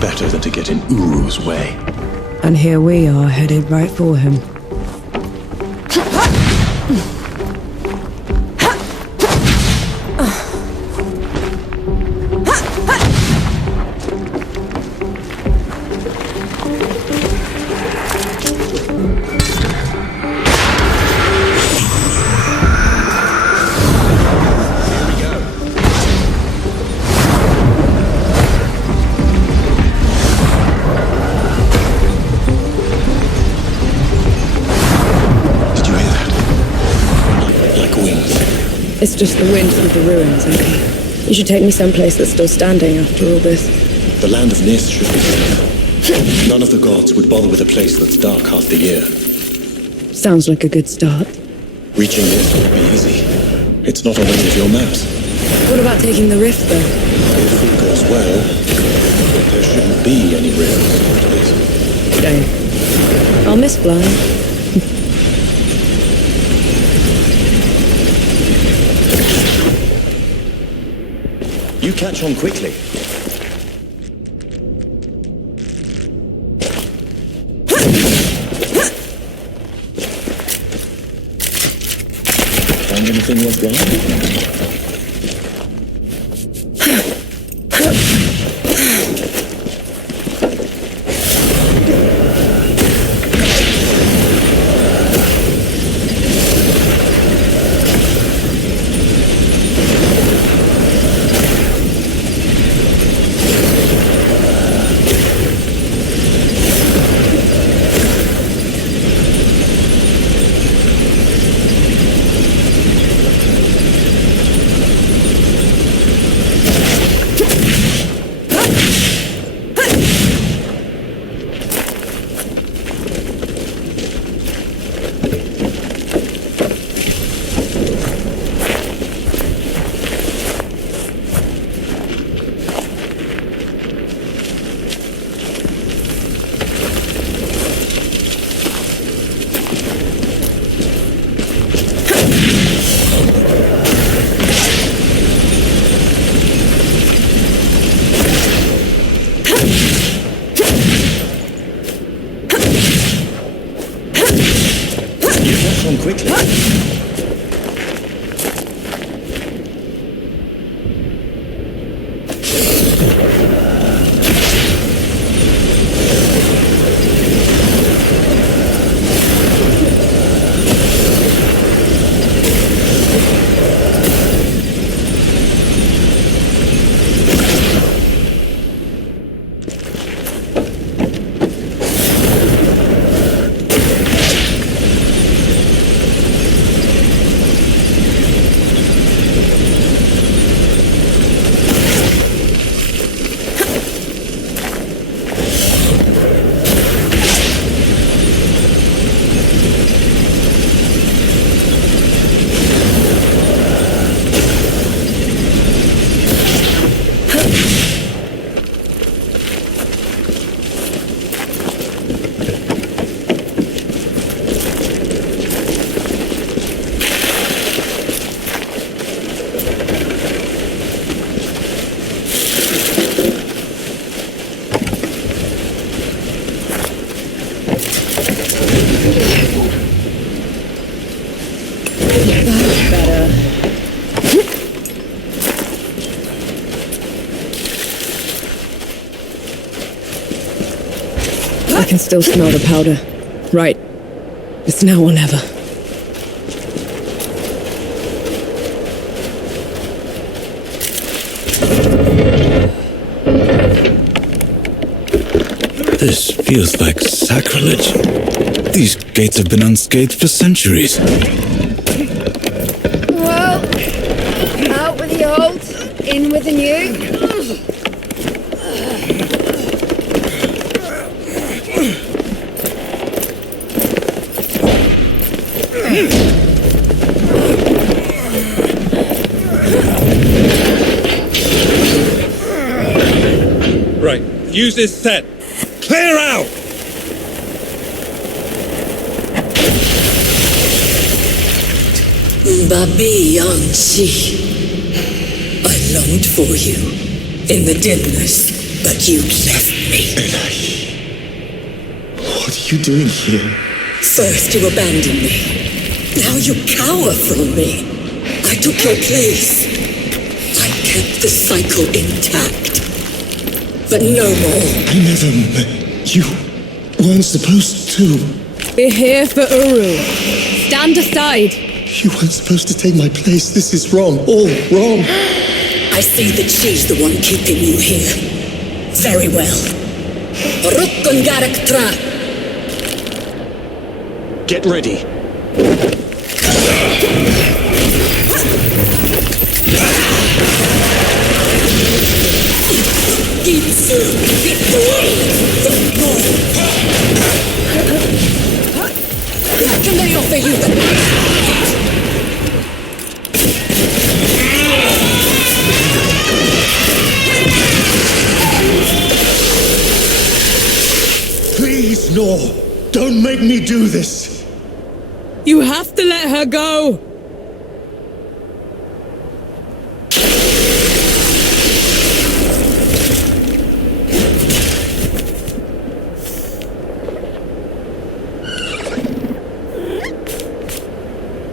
better than to get in Uru's way. And here we are, headed right for him. It's just the wind through the ruins, okay? You should take me someplace that's still standing after all this. The land of Nis should be safe. None of the gods would bother with a place that's dark half the year. Sounds like a good start. Reaching Nis would be easy. It's not on any of your maps. What about taking the rift, though? If it goes well, there shouldn't be any rifts. Don't. I'll miss flying. You catch on quickly. Find anything worthwhile? Quickly. I can still smell the powder. Right. It's now or never. This feels like sacrilege. These gates have been unscathed for centuries. Well, out with the old, in with the new. Right, fuse is set. Clear out! Babi Yanchi. I longed for you in the dimness. But you left me. What are you doing here? First you abandoned me. Now you cower from me. I took your place. I kept the cycle intact. But no more. I never met you. Weren't supposed to. We're here for Uru. Stand aside. You weren't supposed to take my place. This is wrong. All wrong. I see that she's the one keeping you here. Very well. Rukkun Garaktra. Get ready. Please, no. Don't make me do this. You have to let her go.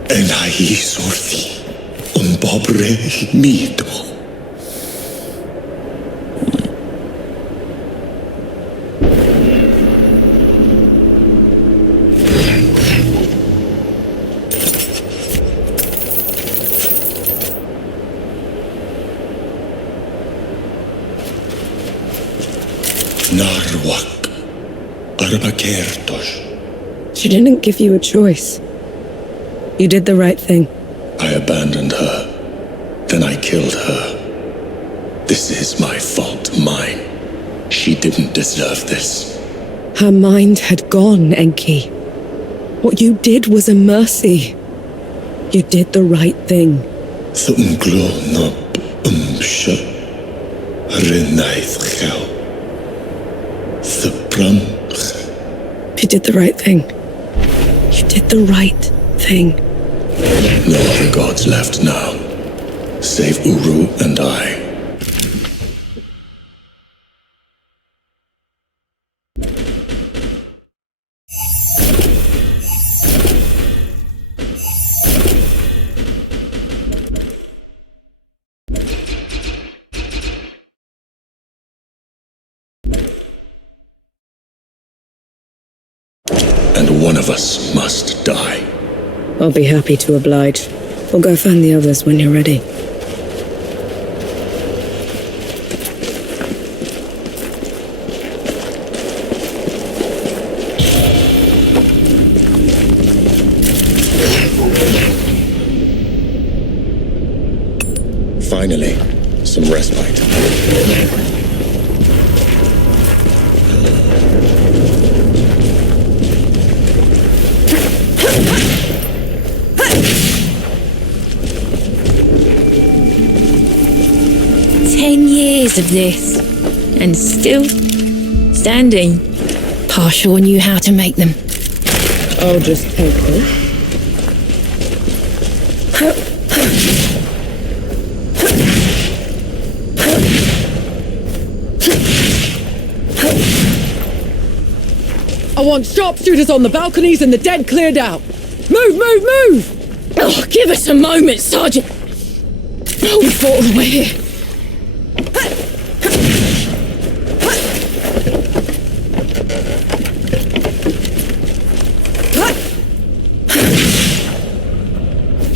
Enahi sorthi, bobre mito. Narwak, Arbakertosh. She didn't give you a choice. You did the right thing. I abandoned her. Then I killed her. This is my fault, mine. She didn't deserve this. Her mind had gone, Enki. What you did was a mercy. You did the right thing. You did the right thing. You did the right thing. No other gods left now, save Uru and I. And one of us must die. I'll be happy to oblige. We'll go find the others when you're ready. Finally, some respite. Of this, and still standing. Partial knew how to make them. I'll just take this. I want sharpshooters on the balconies and the dead cleared out. Move, move, move! Oh, give us a moment, Sergeant. Oh, we fought all the way here.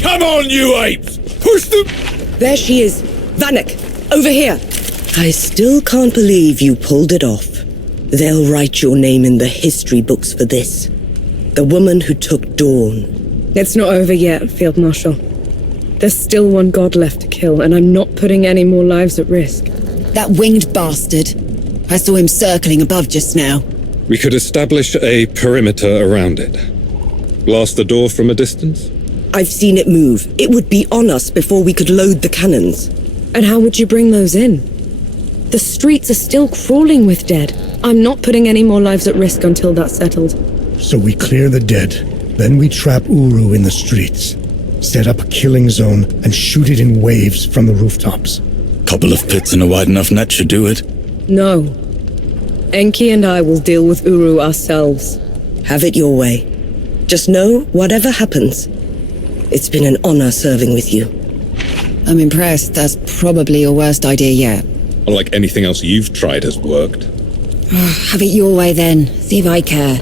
Come on, you apes! Push them! There she is. Vanek, over here. I still can't believe you pulled it off. They'll write your name in the history books for this. The woman who took Dawn. It's not over yet, Field Marshal. There's still one god left to kill, and I'm not putting any more lives at risk. That winged bastard. I saw him circling above just now. We could establish a perimeter around it. Blast the door from a distance? I've seen it move. It would be on us before we could load the cannons. And how would you bring those in? The streets are still crawling with dead. I'm not putting any more lives at risk until that's settled. So we clear the dead, then we trap Uru in the streets, set up a killing zone, and shoot it in waves from the rooftops. Couple of pits and a wide enough net should do it. No. Enki and I will deal with Uru ourselves. Have it your way. Just know, whatever happens, it's been an honor serving with you. I'm impressed. That's probably your worst idea yet. Unlike anything else you've tried has worked. Have it your way then. See if I care.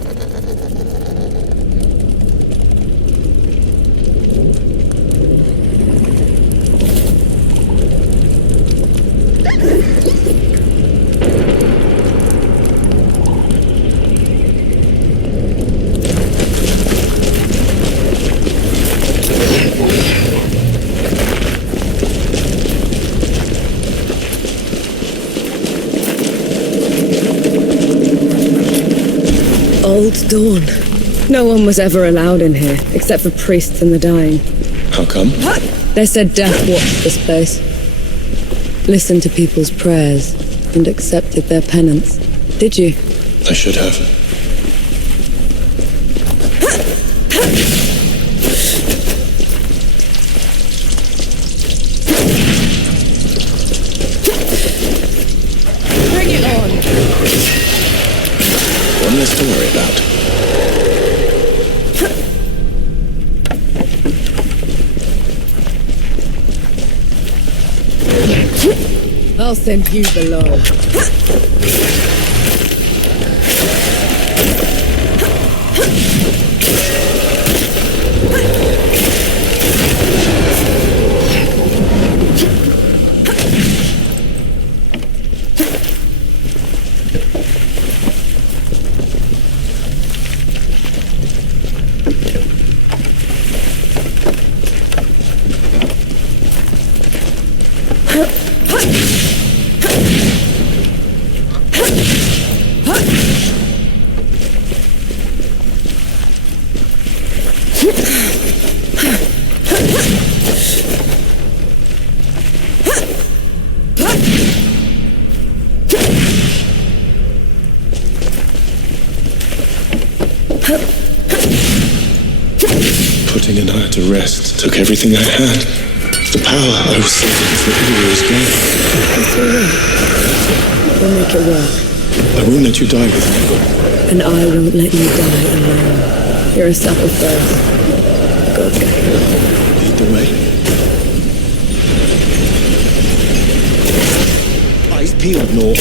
Old Dawn. No one was ever allowed in here, except for priests and the dying. How come? They said death watched this place. Listened to people's prayers and accepted their penance. Did you? I should have. Bring it on! One less to worry about. I'll send you below. Putting Anaya to rest took everything I had. The power I was saving for Uru's game. It's all right. We'll make it work. I won't let you die with me. And I won't let you die alone. You're a supper first. Go. Lead the way. Eyes peeled, North.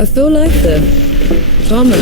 I feel like the farmer.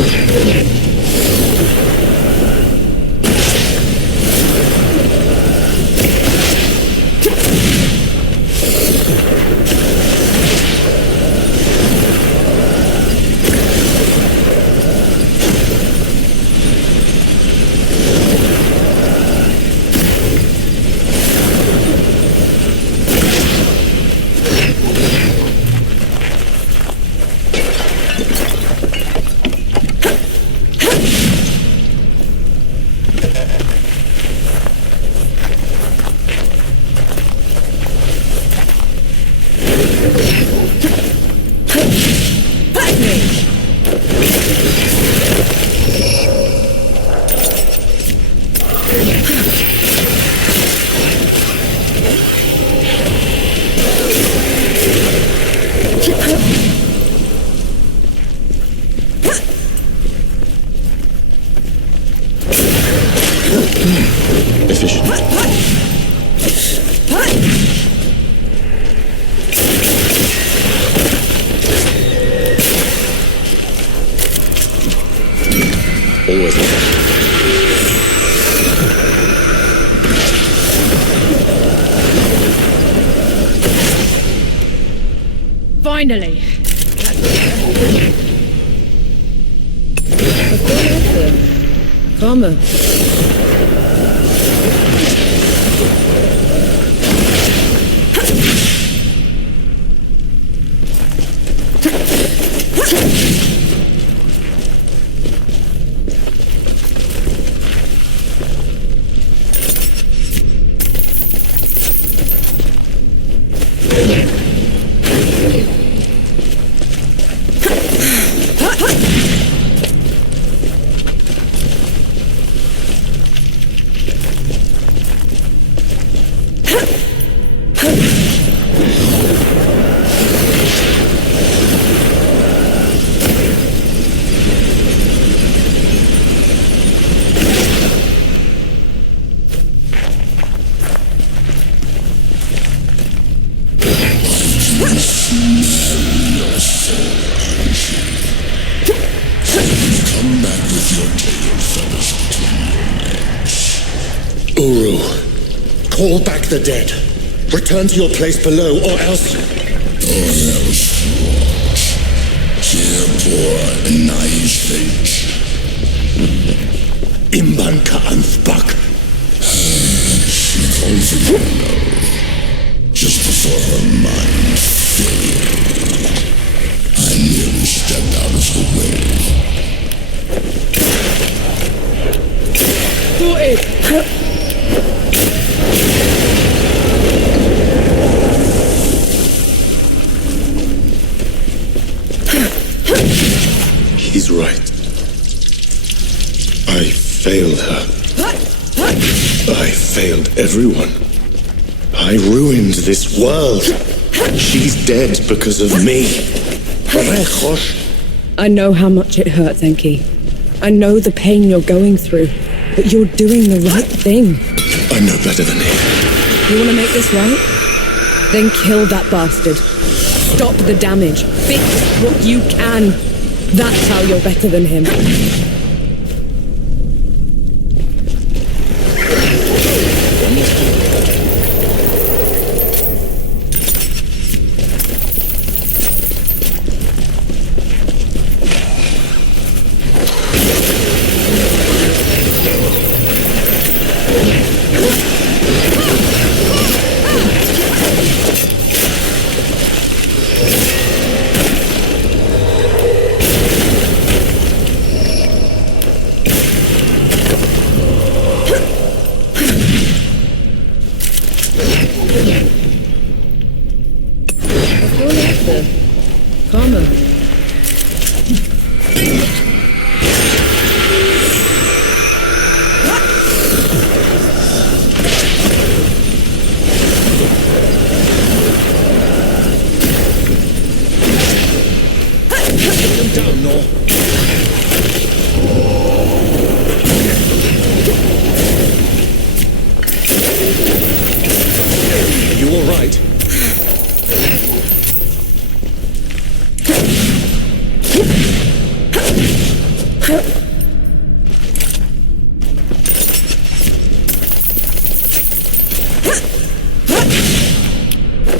Efficient. Always. Finally. Farmer. Call back the dead. Return to your place below, or else... Imban ka Anthbak. Just before her mind failed, I nearly stepped out of the way. He's right. I failed her. I failed everyone. I ruined this world. She's dead because of me. I know how much it hurts, Enki. I know the pain you're going through, but you're doing the right thing. I know better than him. You want to make this right? Then kill that bastard. Stop the damage. Fix what you can. That's how you're better than him.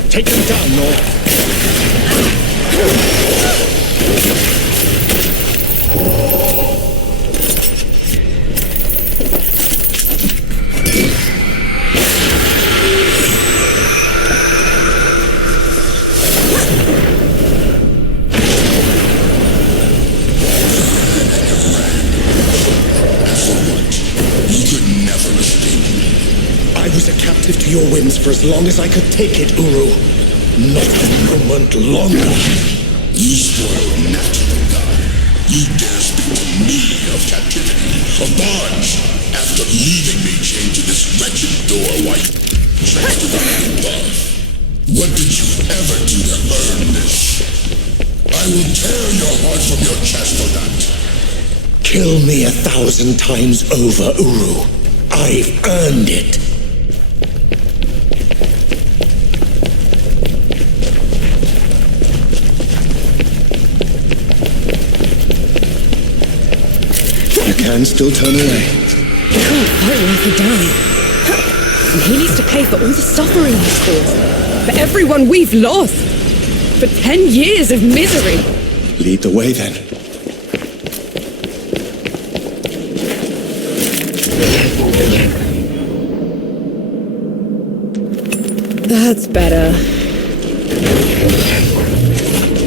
Take him down, Nor. I was a captive to your whims for as long as I could take it, Uru. Not a moment longer. You spoiled natural God. You dare speak to me of captivity, of bonds, after leaving me chained to this wretched door while you tried to run above. What did you ever do to earn this? I will tear your heart from your chest for that. Kill me 1,000 times over, Uru. I've earned it. You can still turn away. We can't fight Arthur down. And he needs to pay for all the suffering he's caused. For everyone we've lost. For 10 years of misery. Lead the way, then. That's better.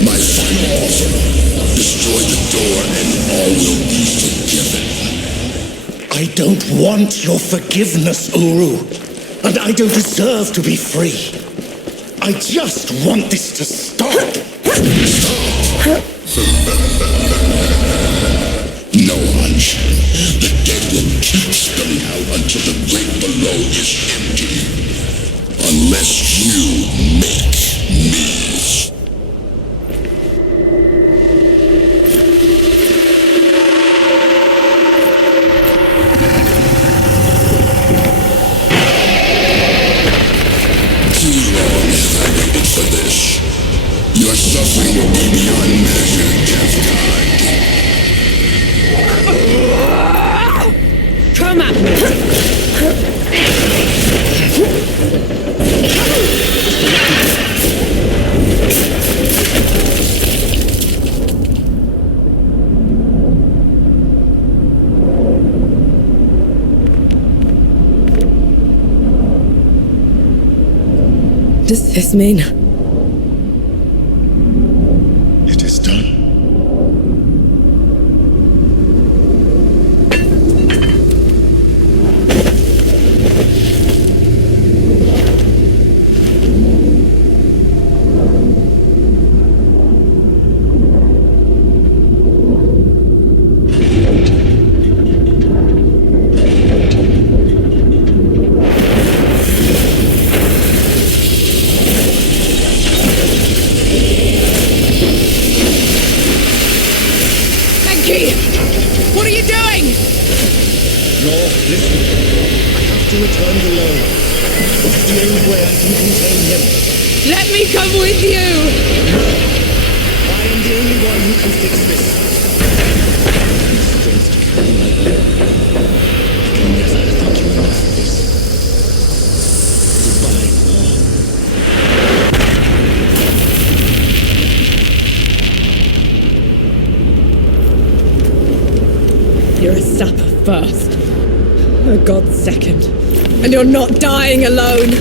My final offer. Destroy the door and all will be forgiven. I don't want your forgiveness, Uru. And I don't deserve to be free. I just want this to stop. No, Hunch. The dead will keep spilling out until the great below is empty. Unless you make me. Too long have I waited for this. Your suffering will be beyond measure, Death God. Come at me! does this mean? It is done. What are you doing? No, listen. I have to return below. It's the only way I can contain him. Let me come with you! I am the only one who can fix this. Strength to carry my load. I can never thank you enough for this. Goodbye, You're a sapper first, a god second, and you're not dying alone!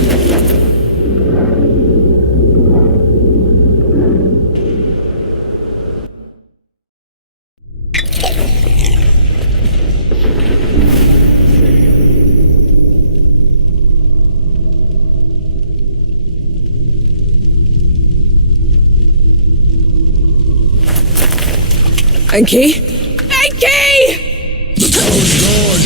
Enki? Enki! The tower's gone!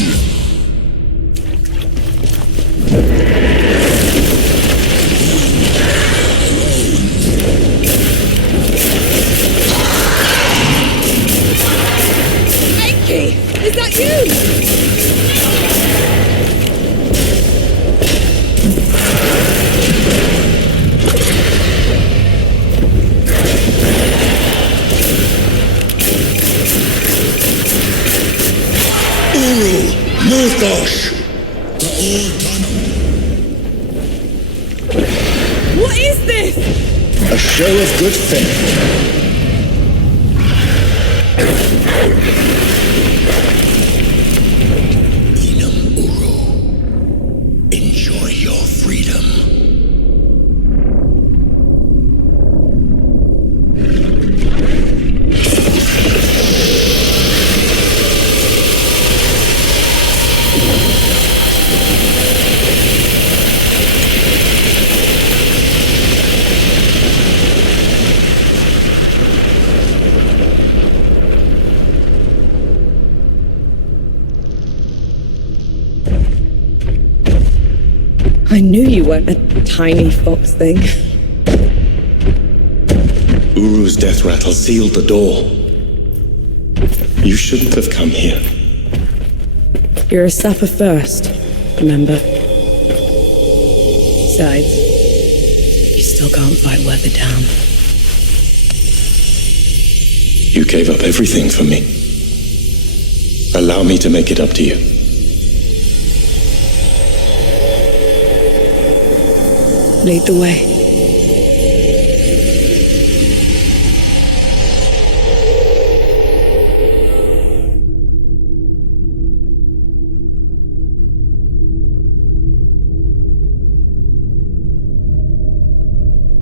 Enki! Is that you? Murdoch! What is this? A show of good faith. Enjoy your freedom. I knew you weren't a tiny fox thing. Uru's death rattle sealed the door. You shouldn't have come here. You're a sapper first, remember? Besides, you still can't fight worth a damn. You gave up everything for me. Allow me to make it up to you. Lead the way.